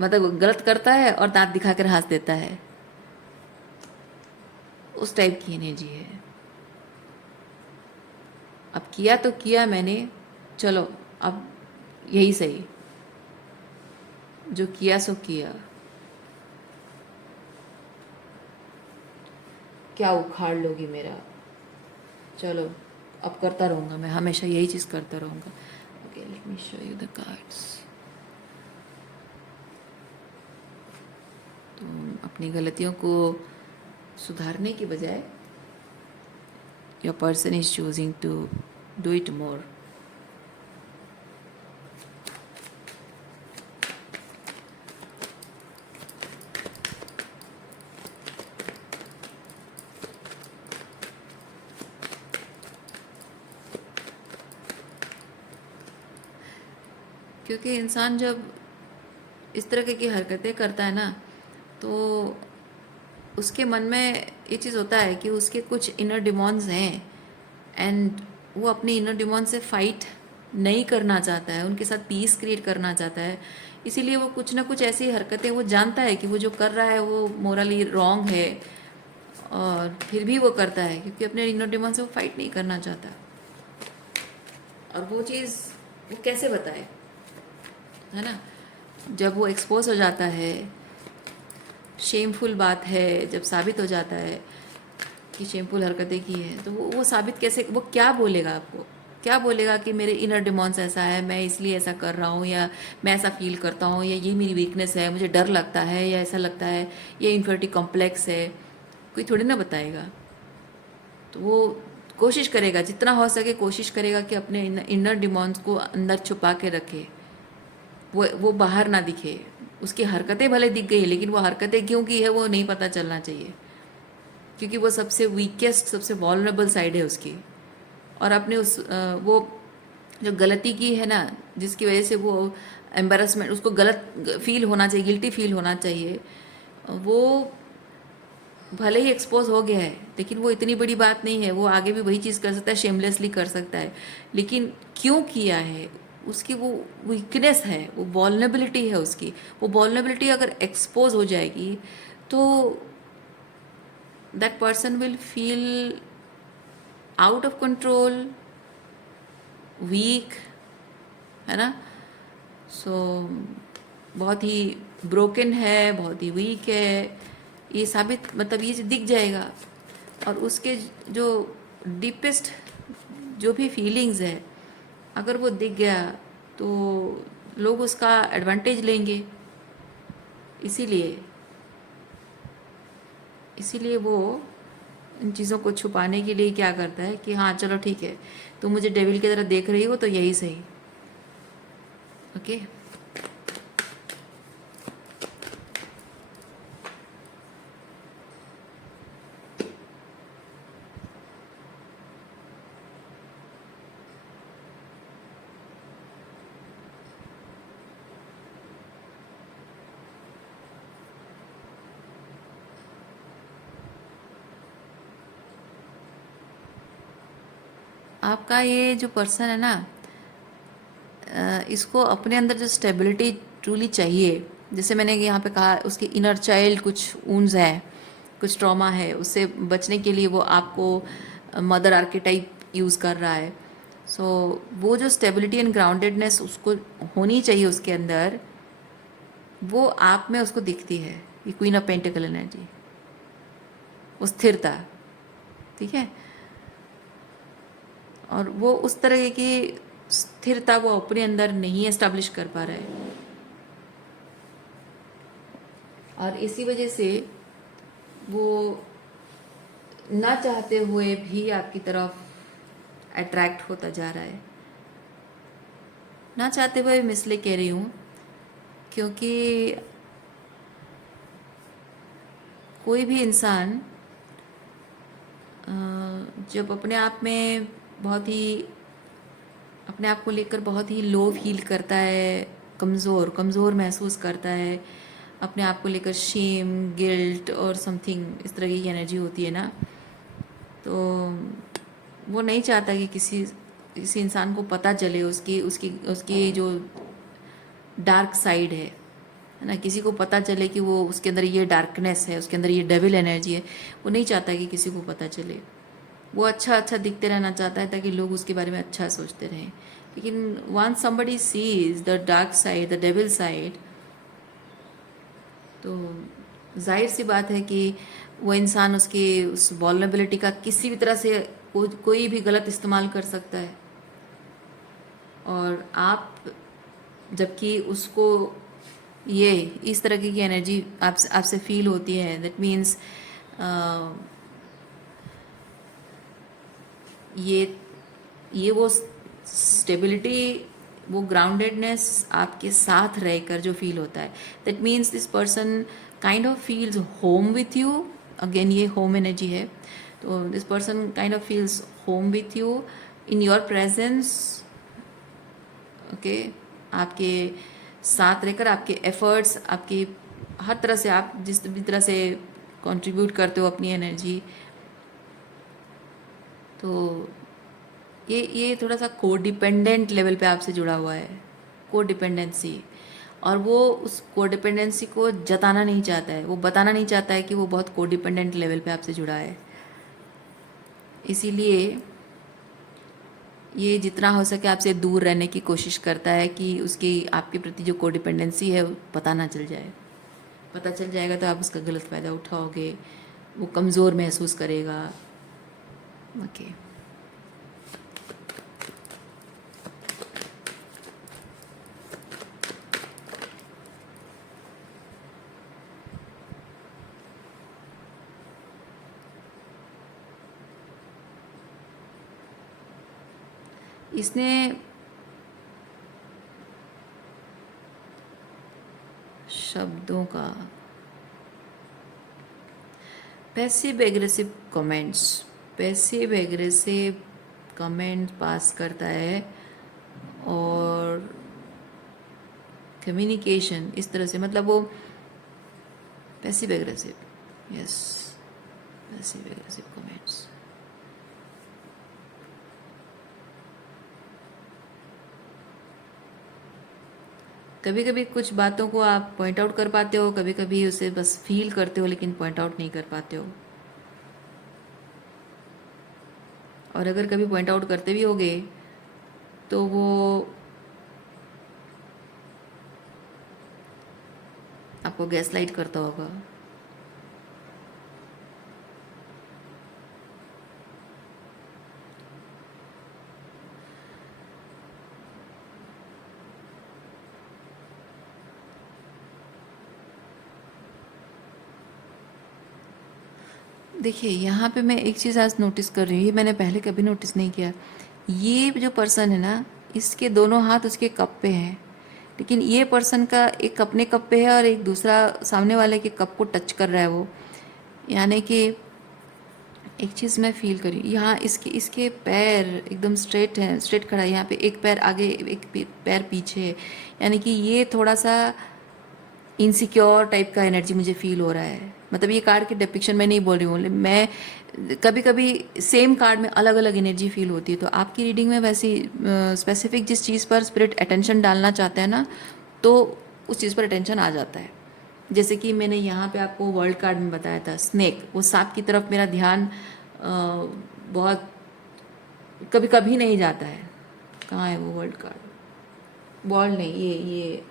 मतलब गलत करता है और दांत दिखाकर हंस देता है, उस टाइप की एनर्जी है। अब किया तो किया मैंने, चलो अब यही सही, जो किया सो किया, क्या उखाड़ लोगी मेरा, चलो अब करता रहूँगा, मैं हमेशा यही चीज़ करता रहूँगा। Okay, let me show you the cards. तो अपनी गलतियों को सुधारने की बजाय your person is choosing to do it more. क्योंकि इंसान जब इस तरह की हरकतें करता है ना, तो उसके मन में ये चीज़ होता है कि उसके कुछ इनर डिमॉन्स हैं, एंड वो अपने इनर डिमॉन्स से फाइट नहीं करना चाहता है, उनके साथ पीस क्रिएट करना चाहता है। इसीलिए वो कुछ ना कुछ ऐसी हरकतें, वो जानता है कि वो जो कर रहा है वो मोरली रॉन्ग है, और फिर भी वो करता है क्योंकि अपने इनर डिमॉन्स से वो फाइट नहीं करना चाहता। और वो चीज़ वो कैसे बताए, है ना? जब वो एक्सपोज हो जाता है, शेमफुल बात है, जब साबित हो जाता है कि शेमफुल हरकतें की हैं, तो वो साबित कैसे, वो क्या बोलेगा आपको, क्या बोलेगा कि मेरे इनर डिमॉन्स ऐसा है, मैं इसलिए ऐसा कर रहा हूँ, या मैं ऐसा फील करता हूँ, या ये मेरी वीकनेस है, मुझे डर लगता है, या ऐसा लगता है, ये इन्फिनिटी कॉम्प्लेक्स है, कोई थोड़ी ना बताएगा। तो वो कोशिश करेगा, जितना हो सके कोशिश करेगा कि अपने इनर डिमॉन्स को अंदर छुपा के रखे, वो बाहर ना दिखे। उसकी हरकतें भले दिख गई, लेकिन वो हरकतें क्यों की है वो नहीं पता चलना चाहिए, क्योंकि वो सबसे वीकेस्ट, सबसे वॉल्नरेबल साइड है उसकी। और अपने वो जो गलती की है ना, जिसकी वजह से वो एम्बेरसमेंट, उसको गलत फील होना चाहिए, गिल्टी फील होना चाहिए, वो भले ही एक्सपोज हो गया है, लेकिन वो इतनी बड़ी बात नहीं है, वो आगे भी वही चीज़ कर सकता है, शेमलेसली कर सकता है। लेकिन क्यों किया है, उसकी वो वीकनेस है, वो वॉल्नरेबिलिटी है उसकी। वो वॉल्नरेबिलिटी अगर एक्सपोज हो जाएगी, तो that person will feel out of control, weak, है ना? सो बहुत ही ब्रोकन है, बहुत ही वीक है, ये साबित मतलब ये दिख जाएगा। और उसके जो डीपेस्ट जो भी फीलिंग्स है, अगर वो दिख गया तो लोग उसका एडवांटेज लेंगे। इसीलिए इसीलिए वो इन चीज़ों को छुपाने के लिए क्या करता है कि हाँ चलो ठीक है, तुम मुझे डेविल की तरह देख रही हो तो यही सही, ओके। आपका ये जो पर्सन है ना, इसको अपने अंदर जो स्टेबिलिटी ट्रूली चाहिए, जैसे मैंने यहाँ पे कहा, उसके इनर चाइल्ड कुछ वुंड्स है, कुछ ट्रॉमा है, उससे बचने के लिए वो आपको मदर आर्केटाइप यूज़ कर रहा है। सो वो जो स्टेबिलिटी एंड ग्राउंडेडनेस उसको होनी चाहिए उसके अंदर, वो आप में उसको दिखती है। ये क्वीन ऑफ पेंटिकल एनर्जी, वो स्थिरता, ठीक है। और वो उस तरह की स्थिरता वो अपने अंदर नहीं एस्टैब्लिश कर पा रहा है, और इसी वजह से वो ना चाहते हुए भी आपकी तरफ अट्रैक्ट होता जा रहा है। ना चाहते हुए मैं इसलिए कह रही हूँ क्योंकि कोई भी इंसान जब अपने आप में बहुत ही, अपने आप को लेकर बहुत ही लो फील करता है, कमज़ोर कमज़ोर महसूस करता है, अपने आप को लेकर शेम, गिल्ट और समथिंग इस तरह की एनर्जी होती है ना, तो वो नहीं चाहता कि किसी इंसान को पता चले उसकी उसकी उसकी जो डार्क साइड है ना, किसी को पता चले कि वो उसके अंदर ये डार्कनेस है, उसके अंदर ये डेविल एनर्जी है। वो नहीं चाहता कि किसी को पता चले। वो अच्छा अच्छा दिखते रहना चाहता है ताकि लोग उसके बारे में अच्छा सोचते रहें। लेकिन once somebody sees the dark side, the devil side, तो जाहिर सी बात है कि वो इंसान उसकी उस वल्नरेबिलिटी का किसी भी तरह से कोई भी गलत इस्तेमाल कर सकता है। और आप, जबकि उसको ये इस तरह की एनर्जी आपसे फील होती है, दैट मीन्स ये वो स्टेबिलिटी, वो ग्राउंडेडनेस आपके साथ रहकर जो फील होता है, that means this person kind of feels home with you. Again ये होम एनर्जी है, तो this person kind of feels home with you in your presence. Okay, आपके साथ रहकर, आपके एफर्ट्स, आपकी हर तरह से, आप जिस भी तरह से कंट्रीब्यूट करते हो अपनी एनर्जी, तो ये थोड़ा सा कोडिपेंडेंट लेवल पे आपसे जुड़ा हुआ है, कोडिपेंडेंसी। और वो उस कोडिपेंडेंसी को जताना नहीं चाहता है, वो बताना नहीं चाहता है कि वो बहुत कोडिपेंडेंट लेवल पे आपसे जुड़ा है। इसीलिए ये जितना हो सके आपसे दूर रहने की कोशिश करता है कि उसकी आपके प्रति जो कोडिपेंडेंसी है वो पता ना चल जाए। पता चल जाएगा तो आप उसका गलत फ़ायदा उठाओगे, वो कमज़ोर महसूस करेगा। ओके, इसने शब्दों का passive aggressive comments, passive aggressive comment pass करता है, और कम्युनिकेशन इस तरह से, मतलब वो passive aggressive, yes, passive aggressive comments. कभी कभी कुछ बातों को आप पॉइंट आउट कर पाते हो, कभी कभी उसे बस फील करते हो लेकिन पॉइंट आउट नहीं कर पाते हो। और अगर कभी पॉइंट आउट करते भी होगे तो वो आपको गैसलाइट करता होगा। देखिए यहाँ पे मैं एक चीज़ आज नोटिस कर रही हूँ, ये मैंने पहले कभी नोटिस नहीं किया। ये जो पर्सन है ना, इसके दोनों हाथ उसके कप पे हैं, लेकिन ये पर्सन का एक अपने कप पे है और एक दूसरा सामने वाले के कप को टच कर रहा है वो। यानी कि एक चीज़ मैं फील करी, यहाँ इसके इसके पैर एकदम स्ट्रेट हैं, स्ट्रेट खड़ा है, यहाँ पे एक पैर आगे एक पैर पीछे है। यानी कि ये थोड़ा सा इनसिक्योर टाइप का एनर्जी मुझे फील हो रहा है। मतलब ये कार्ड की डिपिक्शन मैं नहीं बोल रही हूँ, मैं कभी कभी सेम कार्ड में अलग अलग एनर्जी फील होती है। तो आपकी रीडिंग में वैसी स्पेसिफिक जिस चीज़ पर स्पिरिट अटेंशन डालना चाहते हैं ना, तो उस चीज़ पर अटेंशन आ जाता है। जैसे कि मैंने यहाँ पे आपको वर्ल्ड कार्ड में बताया था स्नेक, वो सांप की तरफ मेरा ध्यान बहुत कभी कभी नहीं जाता है। कहाँ है वो वर्ल्ड कार्ड? वर्ल्ड नहीं, ये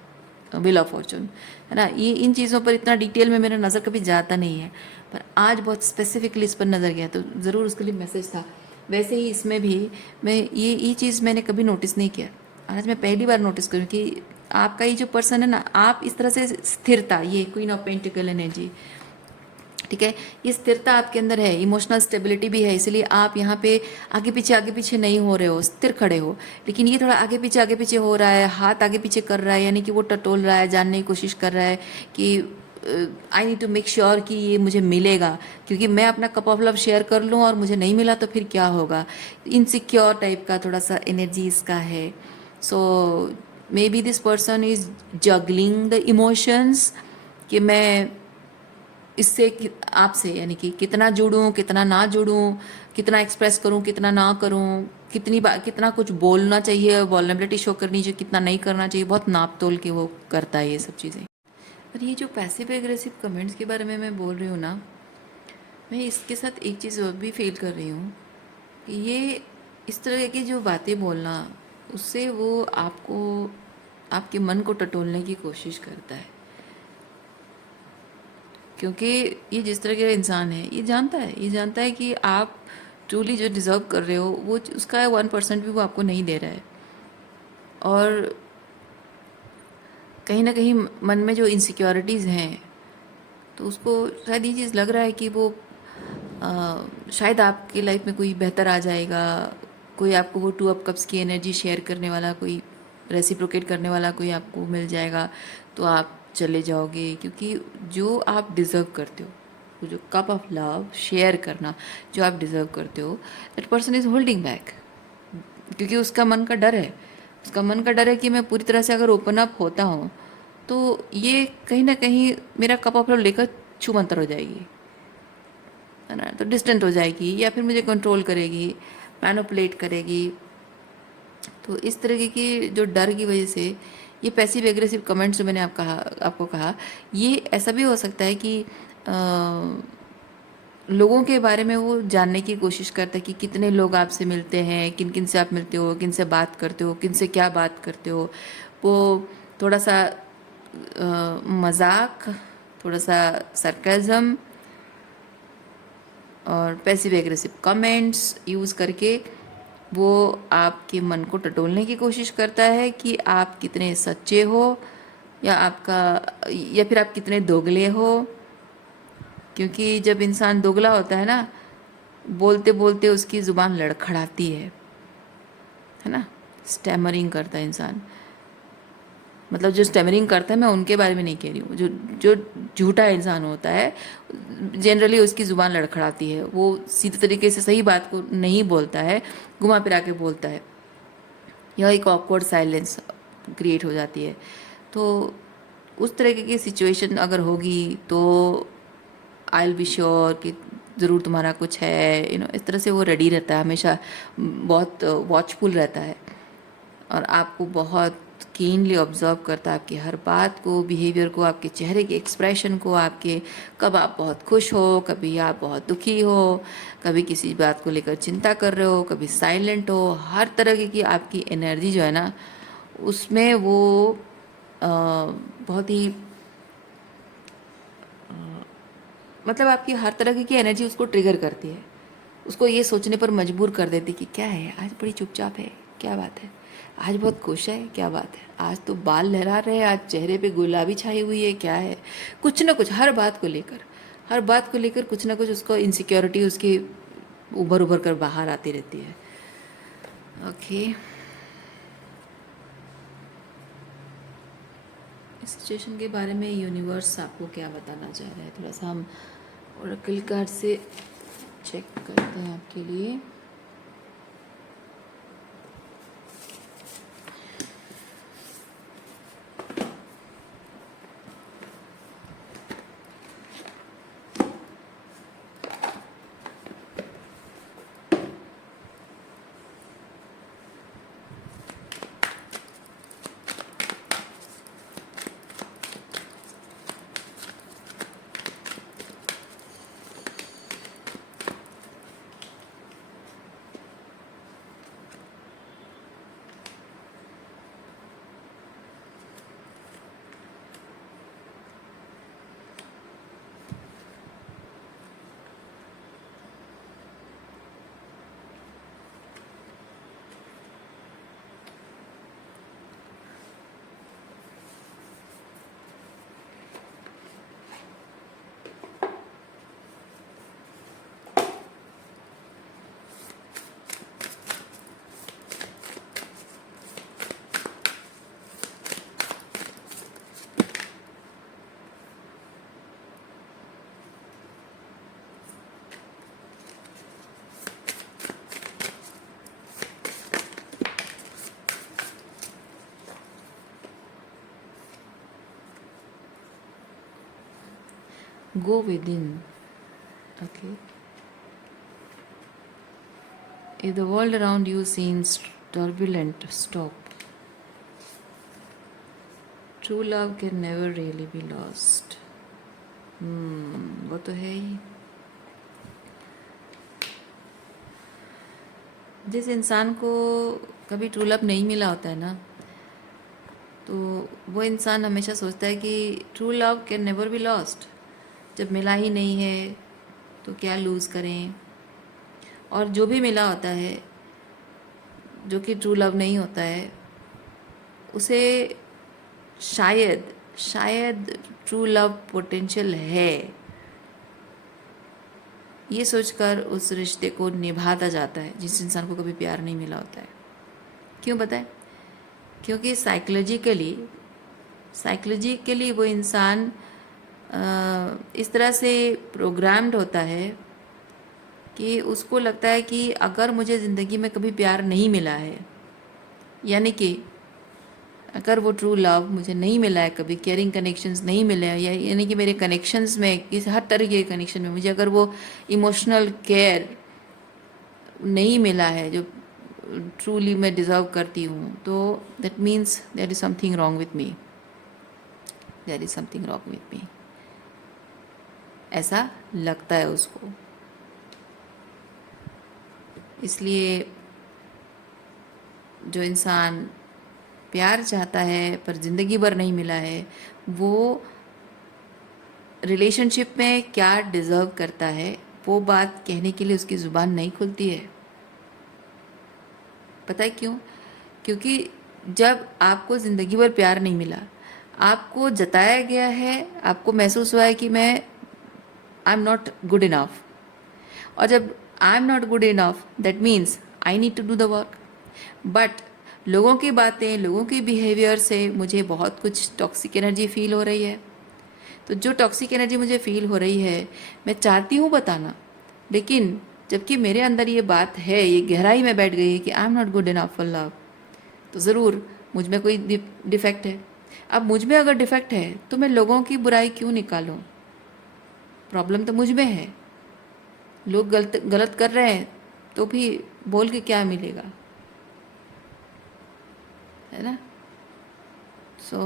व्हील ऑफ फॉर्चून है ना। ये इन चीज़ों पर इतना डिटेल में मेरा नज़र कभी जाता नहीं है, पर आज बहुत स्पेसिफिकली इस पर नज़र गया तो ज़रूर उसके लिए मैसेज था। वैसे ही इसमें भी मैं ये चीज़ मैंने कभी नोटिस नहीं किया, आज मैं पहली बार नोटिस करूँ कि आपका ये जो पर्सन है ना, आप इस तरह से स्थिरता, ये क्वीन ऑफ पेंटिकल एनर्जी, ठीक है, ये स्थिरता आपके अंदर है, इमोशनल स्टेबिलिटी भी है, इसलिए आप यहाँ पे आगे पीछे नहीं हो रहे हो, स्थिर खड़े हो। लेकिन ये थोड़ा आगे पीछे हो रहा है, हाथ आगे पीछे कर रहा है, यानी कि वो टटोल रहा है, जानने की कोशिश कर रहा है कि I need to make sure कि ये मुझे मिलेगा, क्योंकि मैं अपना कप ऑफ लव शेयर कर लूँ और मुझे नहीं मिला तो फिर क्या होगा। इनसिक्योर टाइप का थोड़ा सा एनर्जी इसका है। So may be this person is juggling the emotions कि मैं इससे आपसे यानी कि कितना जुड़ूं, कितना ना जुड़ूं, कितना एक्सप्रेस करूं, कितना ना करूं, कितनी बार कितना कुछ बोलना चाहिए, वॉल्नरेबिलिटी शो करनी चाहिए, कितना नहीं करना चाहिए, बहुत नाप तोल के वो करता है ये सब चीज़ें। और ये जो पैसिव एग्रेसिव कमेंट्स के बारे में मैं बोल रही हूँ ना, मैं इसके साथ एक चीज़ और भी फील कर रही हूँ कि ये इस तरह की जो बातें बोलना, उससे वो आपको आपके मन को टटोलने की कोशिश करता है। क्योंकि ये जिस तरह का इंसान है, ये जानता है कि आप ट्रूली जो डिज़र्व कर रहे हो वो उसका 1% भी वो आपको नहीं दे रहा है। और कहीं ना कहीं मन में जो इनसिक्योरिटीज़ हैं, तो उसको शायद ये चीज़ लग रहा है कि वो शायद आपकी लाइफ में कोई बेहतर आ जाएगा, कोई आपको वो 2 अप कप्स की एनर्जी शेयर करने वाला, कोई रेसिप्रोकेट करने वाला कोई आपको मिल जाएगा, तो आप चले जाओगे। क्योंकि जो आप डिज़र्व करते हो, वो जो कप ऑफ लव शेयर करना जो आप डिज़र्व करते हो, that person is holding back. क्योंकि उसका मन का डर है, उसका मन का डर है कि मैं पूरी तरह से अगर ओपन अप होता हूँ तो ये कहीं ना कहीं मेरा कप ऑफ लव लेकर छूमंतर हो जाएगी, है ना, तो डिस्टेंट हो जाएगी या फिर मुझे कंट्रोल करेगी, मैनिपुलेट करेगी। तो इस तरीके की जो डर की वजह से ये पैसिव एग्रेसिव कमेंट्स जो मैंने आपको कहा, ये ऐसा भी हो सकता है कि लोगों के बारे में वो जानने की कोशिश करता है कि कितने लोग आपसे मिलते हैं, किन किन से आप मिलते हो, किन से बात करते हो, किन से क्या बात करते हो। वो थोड़ा सा मजाक, थोड़ा सा सरकाज़म और पैसिव एग्रेसिव कमेंट्स यूज़ करके वो आपके मन को टटोलने की कोशिश करता है कि आप कितने सच्चे हो, या फिर आप कितने दोगले हो। क्योंकि जब इंसान दोगला होता है ना, बोलते बोलते उसकी ज़ुबान लड़खड़ाती है ना, स्टैमरिंग करता है इंसान। मतलब जो स्टैमरिंग करता है, मैं उनके बारे में नहीं कह रही हूँ, जो जो झूठा इंसान होता है जनरली उसकी ज़ुबान लड़खड़ाती है, वो सीधे तरीके से सही बात को नहीं बोलता है, घुमा फिरा के बोलता है, यह एक ऑकवर्ड साइलेंस क्रिएट हो जाती है। तो उस तरह की सिचुएशन अगर होगी तो आई विल बी श्योर कि ज़रूर तुम्हारा कुछ है, इस तरह से वो रेडी रहता है हमेशा, बहुत वॉचफुल रहता है और आपको बहुत कीनली ऑब्जर्व करता है, आपकी हर बात को, बिहेवियर को, आपके चेहरे के एक्सप्रेशन को, आपके कब आप बहुत खुश हो, कभी आप बहुत दुखी हो, कभी किसी बात को लेकर चिंता कर रहे हो, कभी साइलेंट हो, हर तरह की आपकी एनर्जी जो है ना, उसमें वो बहुत ही मतलब आपकी हर तरह की एनर्जी उसको ट्रिगर करती है, उसको ये सोचने पर मजबूर कर देती कि क्या है आज, बड़ी चुपचाप है, क्या बात है, आज बहुत खुश है, क्या बात है, आज तो बाल लहरा रहे हैं, आज चेहरे पे गुलाबी छाई हुई है, क्या है। कुछ ना कुछ हर बात को लेकर कुछ ना कुछ उसको इनसिक्योरिटी उसकी उभर कर बाहर आती रहती है। ओके, इस सिचुएशन के बारे में यूनिवर्स आपको क्या बताना चाह रहा है, थोड़ा सा हम ओरेकल कार्ड से चेक करते हैं आपके लिए। Go within. Okay. If the world around you seems turbulent, stop. True love can never really be lost. वो तो है ही. जिस इंसान को कभी ट्रू लव नहीं मिला होता है ना, तो वो इंसान हमेशा सोचता है कि true love can never be lost. जब मिला ही नहीं है तो क्या लूज़ करें. और जो भी मिला होता है जो कि ट्रू लव नहीं होता है, उसे शायद शायद ट्रू लव पोटेंशियल है, ये सोचकर उस रिश्ते को निभाता जाता है जिस इंसान को कभी प्यार नहीं मिला होता है. क्यों बताएं? क्योंकि साइकोलॉजिकली वो इंसान इस तरह से प्रोग्राम्ड होता है कि उसको लगता है कि अगर मुझे ज़िंदगी में कभी प्यार नहीं मिला है, यानी कि अगर वो ट्रू लव मुझे नहीं मिला है, कभी केयरिंग कनेक्शंस नहीं मिले हैं, या यानी कि मेरे कनेक्शंस में किसी हर तरह के कनेक्शन में मुझे अगर वो इमोशनल केयर नहीं मिला है जो ट्रूली मैं डिज़र्व करती हूँ, तो that means there is something wrong with me. There is something wrong with me, ऐसा लगता है उसको. इसलिए जो इंसान प्यार चाहता है पर ज़िंदगी भर नहीं मिला है, वो रिलेशनशिप में क्या डिज़र्व करता है वो बात कहने के लिए उसकी ज़ुबान नहीं खुलती है. पता है क्यों? क्योंकि जब आपको ज़िंदगी भर प्यार नहीं मिला, आपको जताया गया है, आपको महसूस हुआ है कि मैं I am not good enough. और जब I am not good enough, that means I need to do the work. But लोगों की बातें, लोगों की बिहेवियर से मुझे बहुत कुछ टॉक्सिक एनर्जी फील हो रही है. तो जो टॉक्सिक एनर्जी मुझे फील हो रही है, मैं चाहती हूँ बताना, लेकिन जबकि मेरे अंदर ये बात है, ये गहराई में बैठ गई है कि आई am not good enough for love, तो ज़रूर मुझ में कोई डिफेक्ट है. अब मुझ में अगर डिफेक्ट है तो मैं लोगों की बुराई क्यों निकालूं? प्रॉब्लम तो मुझ में है. लोग गलत गलत कर रहे हैं तो भी बोल के क्या मिलेगा, है ना. सो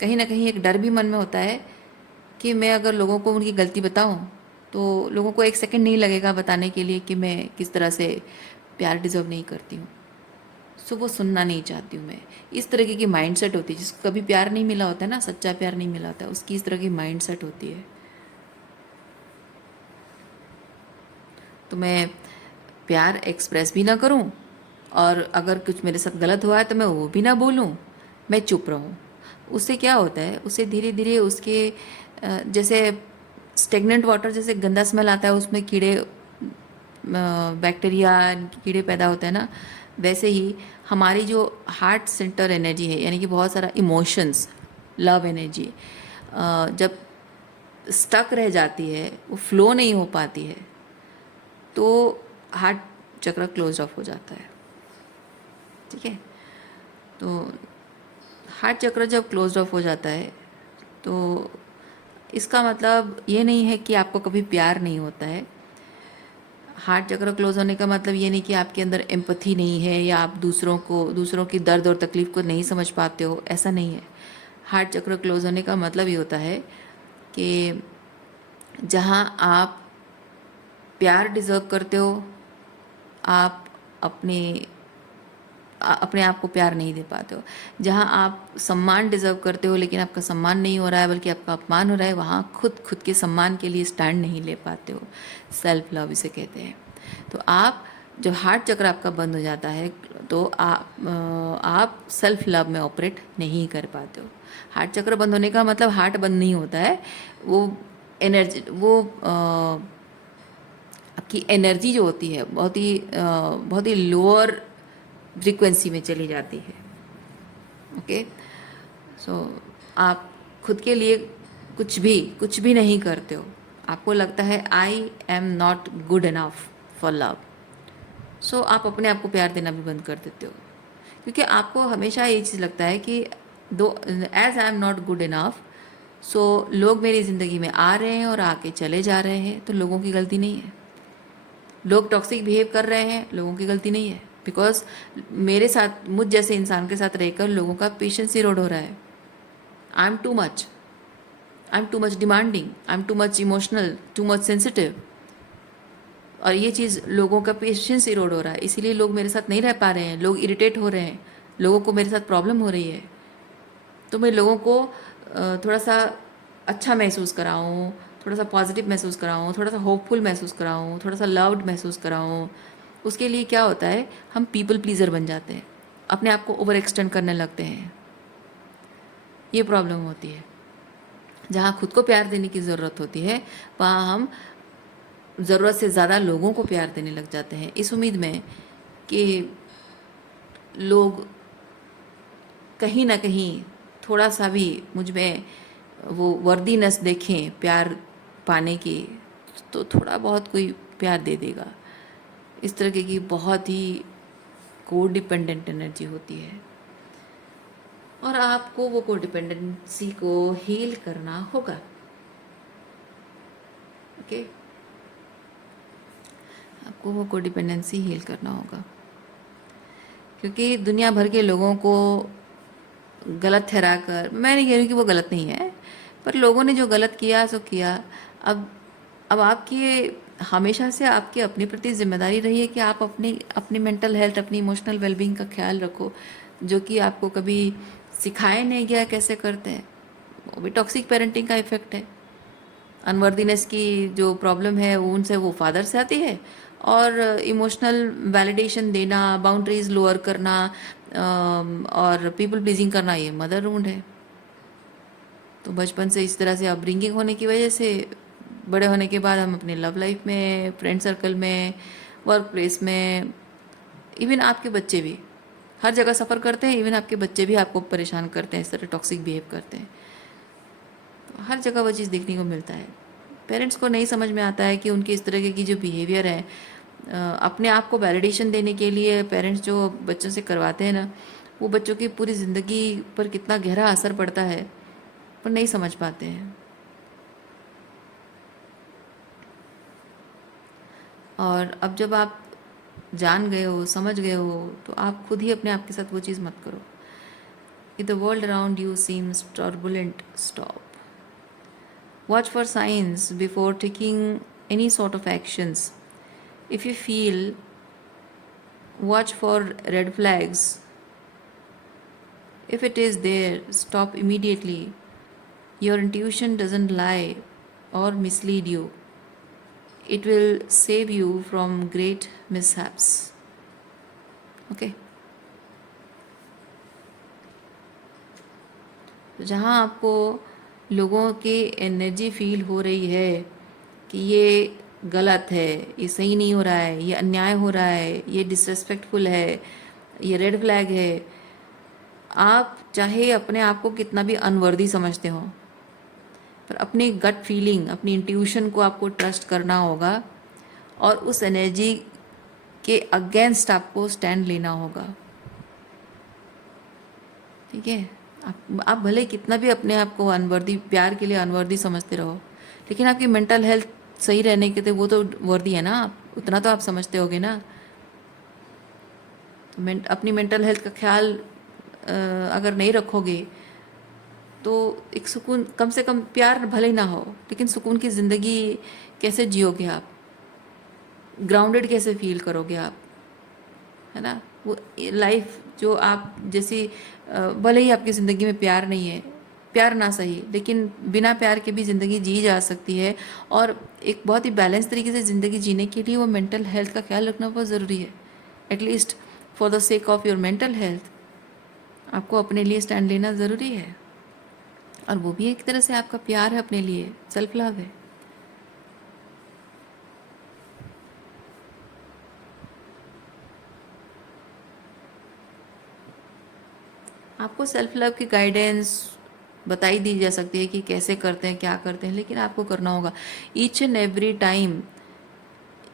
कहीं ना कहीं एक डर भी मन में होता है कि मैं अगर लोगों को उनकी गलती बताऊं तो लोगों को एक सेकंड नहीं लगेगा बताने के लिए कि मैं किस तरह से प्यार डिज़र्व नहीं करती हूँ. सो वो सुनना नहीं चाहती हूँ मैं. इस तरह की माइंड सेट होती है जिसको कभी प्यार नहीं मिला होता है ना, सच्चा प्यार नहीं मिला होता है, उसकी इस तरह की माइंड सेट होती है. तो मैं प्यार एक्सप्रेस भी ना करूं, और अगर कुछ मेरे साथ गलत हुआ है तो मैं वो भी ना बोलूं, मैं चुप रहूं. उससे क्या होता है, उससे धीरे धीरे उसके जैसे स्टेगनेंट वाटर, जैसे गंदा स्मेल आता है, उसमें कीड़े, बैक्टीरिया, कीड़े पैदा होते हैं ना, वैसे ही हमारी जो हार्ट सेंटर एनर्जी है, यानी कि बहुत सारा इमोशंस, लव एनर्जी, जब स्टक रह जाती है, वो फ्लो नहीं हो पाती है, तो हार्ट चक्र क्लोज ऑफ हो जाता है. ठीक है. तो हार्ट चक्र जब क्लोज ऑफ हो जाता है तो इसका मतलब ये नहीं है कि आपको कभी प्यार नहीं होता है. हार्ट चक्र क्लोज होने का मतलब ये नहीं कि आपके अंदर एम्पैथी नहीं है या आप दूसरों की दर्द और तकलीफ़ को नहीं समझ पाते हो, ऐसा नहीं है. हार्ट चक्र क्लोज होने का मतलब ये होता है कि जहाँ आप प्यार डिज़र्व करते हो, आप अपने अपने आप को प्यार नहीं दे पाते हो. जहाँ आप सम्मान डिज़र्व करते हो लेकिन आपका सम्मान नहीं हो रहा है बल्कि आपका अपमान हो रहा है, वहाँ खुद के सम्मान के लिए स्टैंड नहीं ले पाते हो. सेल्फ लव इसे कहते हैं. तो आप जब हार्ट चक्र आपका बंद हो जाता है तो आप सेल्फ लव में ऑपरेट नहीं कर पाते हो. हार्ट चक्र बंद होने का मतलब हार्ट बंद नहीं होता है, वो एनर्जी, वो आपकी एनर्जी जो होती है बहुत ही लोअर फ्रीक्वेंसी में चली जाती है. ओके. सो आप खुद के लिए कुछ भी नहीं करते हो. आपको लगता है I am not good enough for love. So आप अपने आप को प्यार देना भी बंद कर देते हो, क्योंकि आपको हमेशा ये चीज़ लगता है कि दो as I am not good enough, लोग मेरी ज़िंदगी में आ रहे हैं और आके चले जा रहे हैं, तो लोगों की गलती नहीं है। लोग टॉक्सिक बिहेव कर रहे हैं, लोगों की गलती नहीं है। बिकॉज मेरे साथ, मुझ जैसे इंसान के साथ रहकर लोगों का पेशेंस इरोड हो रहा है। I M too much, I am too much demanding, I am too much emotional, too much sensitive, और ये चीज़ लोगों का पेशेंस इरोड हो रहा है। इसीलिए लोग मेरे साथ नहीं रह पा रहे हैं, लोग इरिटेट हो रहे हैं, लोगों को मेरे साथ प्रॉब्लम हो रही है। तो मैं लोगों को थोड़ा सा अच्छा महसूस कराऊँ, थोड़ा सा पॉजिटिव महसूस कराऊँ, थोड़ा सा होपफुल महसूस कराऊँ, थोड़ा सा लव्ड महसूस कराऊँ। उसके लिए क्या होता है, हम पीपल प्लीज़र बन जाते हैं, अपने आप को ओवर एक्सटेंड करने लगते हैं। ये प्रॉब्लम होती है। जहाँ खुद को प्यार देने की ज़रूरत होती है, वहाँ हम ज़रूरत से ज़्यादा लोगों को प्यार देने लग जाते हैं, इस उम्मीद में कि लोग कहीं ना कहीं थोड़ा सा भी मुझ में वो वर्दीनेस देखें प्यार पाने की, तो थोड़ा बहुत कोई प्यार दे देगा। इस तरह की बहुत ही कोडिपेंडेंट एनर्जी होती है, और आपको वो कोडिपेंडेंसी को हील करना होगा। ओके, आपको वो कोडिपेंडेंसी हील करना होगा, क्योंकि दुनिया भर के लोगों को गलत ठहरा कर, मैं नहीं कह रही कि वो गलत नहीं है, पर लोगों ने जो गलत किया सो किया। अब अब आपकी हमेशा से आपकी अपने प्रति जिम्मेदारी रही है कि आप अपनी मेंटल हेल्थ, अपनी इमोशनल वेलबींग का ख्याल रखो, जो कि आपको कभी सिखाया नहीं गया कैसे करते हैं। वो भी टॉक्सिक पेरेंटिंग का इफेक्ट है। अनवर्दीनेस की जो प्रॉब्लम है वो उनसे, वो फादर से आती है, और इमोशनल वैलिडेशन देना, बाउंड्रीज लोअर करना, और पीपल प्लीजिंग करना, ये मदर वुंड है। तो बचपन से इस तरह से अपब्रिंगिंग होने की वजह से बड़े होने के बाद हम अपने लव लाइफ में, फ्रेंड सर्कल में, वर्क प्लेस में, इवन आपके बच्चे भी हर जगह सफ़र करते हैं। इवन आपके बच्चे भी आपको परेशान करते हैं, इस तरह टॉक्सिक बिहेव करते हैं। तो हर जगह वो चीज़ देखने को मिलता है। पेरेंट्स को नहीं समझ में आता है कि उनकी इस तरह की जो बिहेवियर है, अपने आप को वैलिडेशन देने के लिए पेरेंट्स जो बच्चों से करवाते हैं ना, वो बच्चों की पूरी ज़िंदगी पर कितना गहरा असर पड़ता है, पर नहीं समझ पाते हैं। और अब जब आप जान गए हो, समझ गए हो, तो आप खुद ही अपने आप के साथ वो चीज़ मत करो कि the world around you seems turbulent, stop, watch for signs before taking any sort of actions. If you feel, watch for red flags. If it is there, stop immediately. Your intuition doesn't lie or mislead you. It will save you from great mishaps. Okay. तो जहाँ आपको लोगों की एनर्जी फील हो रही है कि ये गलत है, ये सही नहीं हो रहा है, ये अन्याय हो रहा है, ये डिसरेस्पेक्टफुल है, ये रेड फ्लैग है, आप चाहे अपने आप को कितना भी अनवर्दी समझते हो, पर अपनी गट फीलिंग, अपनी इंट्यूशन को आपको ट्रस्ट करना होगा, और उस एनर्जी के अगेंस्ट आपको स्टैंड लेना होगा। ठीक है, आप भले कितना भी अपने आप को अनवर्दी, प्यार के लिए अनवर्दी समझते रहो, लेकिन आपकी मेंटल हेल्थ सही रहने के लिए वो तो वर्दी है ना, आप उतना तो आप समझते होगे ना। तो अपनी मेंटल हेल्थ का ख्याल अगर नहीं रखोगे, तो एक सुकून, कम से कम प्यार भले ही ना हो, लेकिन सुकून की ज़िंदगी कैसे जियोगे आप, ग्राउंडेड कैसे फील करोगे आप, है ना। वो लाइफ जो आप जैसी, भले ही आपकी ज़िंदगी में प्यार नहीं है, प्यार ना सही, लेकिन बिना प्यार के भी ज़िंदगी जी जा सकती है। और एक बहुत ही बैलेंस तरीके से ज़िंदगी जीने के लिए वो मेंटल हेल्थ का ख्याल रखना बहुत ज़रूरी है। At least for the sake of your mental health आपको अपने लिए स्टैंड लेना ज़रूरी है, और वो भी एक तरह से आपका प्यार है अपने लिए, सेल्फ लव है। आपको सेल्फ लव की गाइडेंस बताई दी जा सकती है कि कैसे करते हैं, क्या करते हैं, लेकिन आपको करना होगा। Each and every time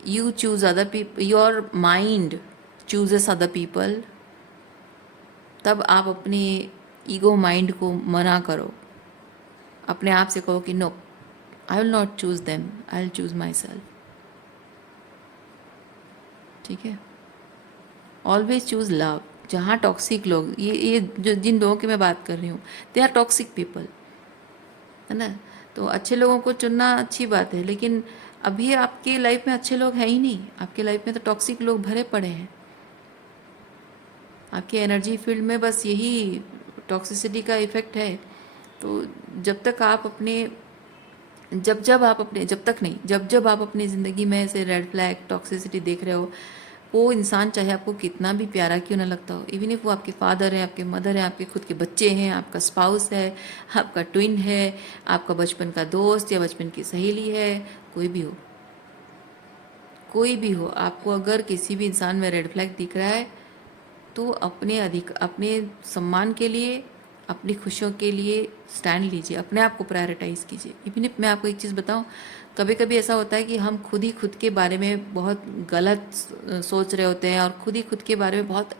you choose other people, your mind chooses other people, तब आप अपने ईगो माइंड को मना करो, अपने आप से कहो कि no, I will not choose them, I will choose myself. ठीक है, ऑलवेज चूज़ लव। जहाँ टॉक्सिक लोग, ये जो जिन लोगों की मैं बात कर रही हूँ, दे आर टॉक्सिक पीपल, है ना। तो अच्छे लोगों को चुनना अच्छी बात है, लेकिन अभी आपकी लाइफ में अच्छे लोग हैं ही नहीं, आपके लाइफ में तो टॉक्सिक लोग भरे पड़े हैं। आपकी एनर्जी फील्ड में बस यही टॉक्सिसिटी का इफ़ेक्ट है। तो जब तक आप अपने जब तक नहीं, जब आप अपनी ज़िंदगी में ऐसे रेड फ्लैग टॉक्सिसिटी देख रहे हो, वो इंसान चाहे आपको कितना भी प्यारा क्यों ना लगता हो, इवन इफ वो आपके फादर है, आपके मदर है, आपके खुद के बच्चे हैं, आपका स्पाउस है, आपका ट्विन है, आपका बचपन का दोस्त या बचपन की सहेली है, कोई भी हो, कोई भी हो, आपको अगर किसी भी इंसान में रेड फ्लैग दिख रहा है, तो अपने सम्मान के लिए, अपनी खुशियों के लिए स्टैंड लीजिए, अपने आप को प्रायोरिटाइज़ कीजिए। इवन इफ मैं आपको एक चीज़ बताऊं, कभी कभी ऐसा होता है कि हम खुद ही खुद के बारे में बहुत गलत सोच रहे होते हैं, और खुद ही खुद के बारे में बहुत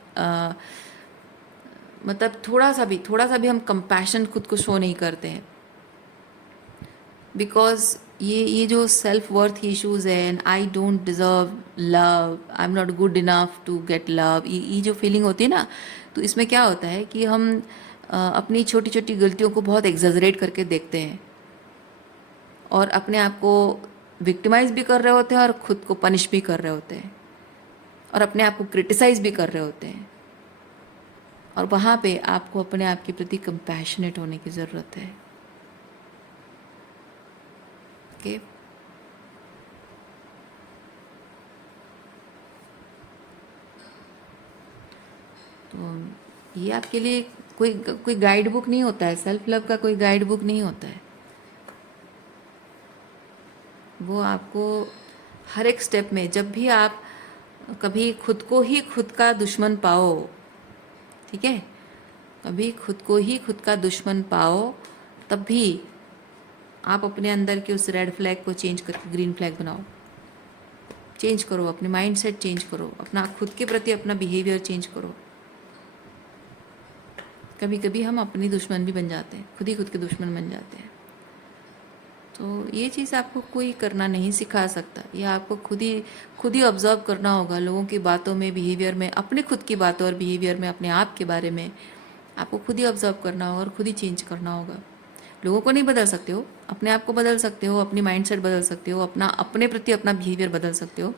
मतलब थोड़ा सा भी हम कंपैशन खुद को शो नहीं करते हैं, बिकॉज ये जो सेल्फ वर्थ इश्यूज है, and I don't deserve love, I am not good enough to get love, ये जो फीलिंग होती है ना, तो इसमें क्या होता है कि हम अपनी छोटी छोटी गलतियों को बहुत एग्जैजरेट करके देखते हैं, और अपने आप को विक्टिमाइज भी कर रहे होते हैं, और खुद को पनिश भी कर रहे होते हैं, और अपने आप को क्रिटिसाइज भी कर रहे होते हैं। और वहाँ पे आपको अपने आप के प्रति कंपैशनेट होने की ज़रूरत है। ओके, तो ये आपके लिए कोई कोई गाइड बुक नहीं होता है, सेल्फ लव का कोई गाइड बुक नहीं होता है। वो आपको हर एक स्टेप में, जब भी आप कभी खुद को ही खुद का दुश्मन पाओ, ठीक है, कभी खुद को ही खुद का दुश्मन पाओ, तब भी आप अपने अंदर के उस रेड फ्लैग को चेंज करके ग्रीन फ्लैग बनाओ। चेंज करो, अपने माइंड सेट चेंज करो, अपना खुद के प्रति अपना बिहेवियर चेंज करो। कभी कभी हम अपनी दुश्मन भी बन जाते हैं, खुद ही खुद के दुश्मन बन जाते हैं। तो ये चीज़ आपको कोई करना नहीं सिखा सकता, ये आपको खुद ही ऑब्जर्व करना होगा, लोगों की बातों में, बिहेवियर में, अपने खुद की बातों और बिहेवियर में, अपने आप के बारे में आपको खुद ही ऑब्जर्व करना होगा और खुद ही चेंज करना होगा। लोगों को नहीं बदल सकते हो, अपने आप को बदल सकते हो, अपनी माइंडसेट बदल सकते हो, अपने प्रति अपना बिहेवियर बदल सकते हो।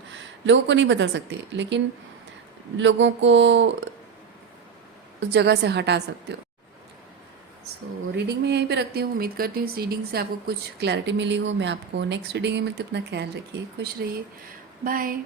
लोगों को नहीं बदल सकते, लेकिन लोगों को उस जगह से हटा सकते हो। सो रीडिंग में यहीं पे रखती हूँ। उम्मीद करती हूँ इस रीडिंग से आपको कुछ क्लैरिटी मिली हो। मैं आपको नेक्स्ट रीडिंग में मिलती हूँ। अपना ख्याल रखिए, खुश रहिए, बाय।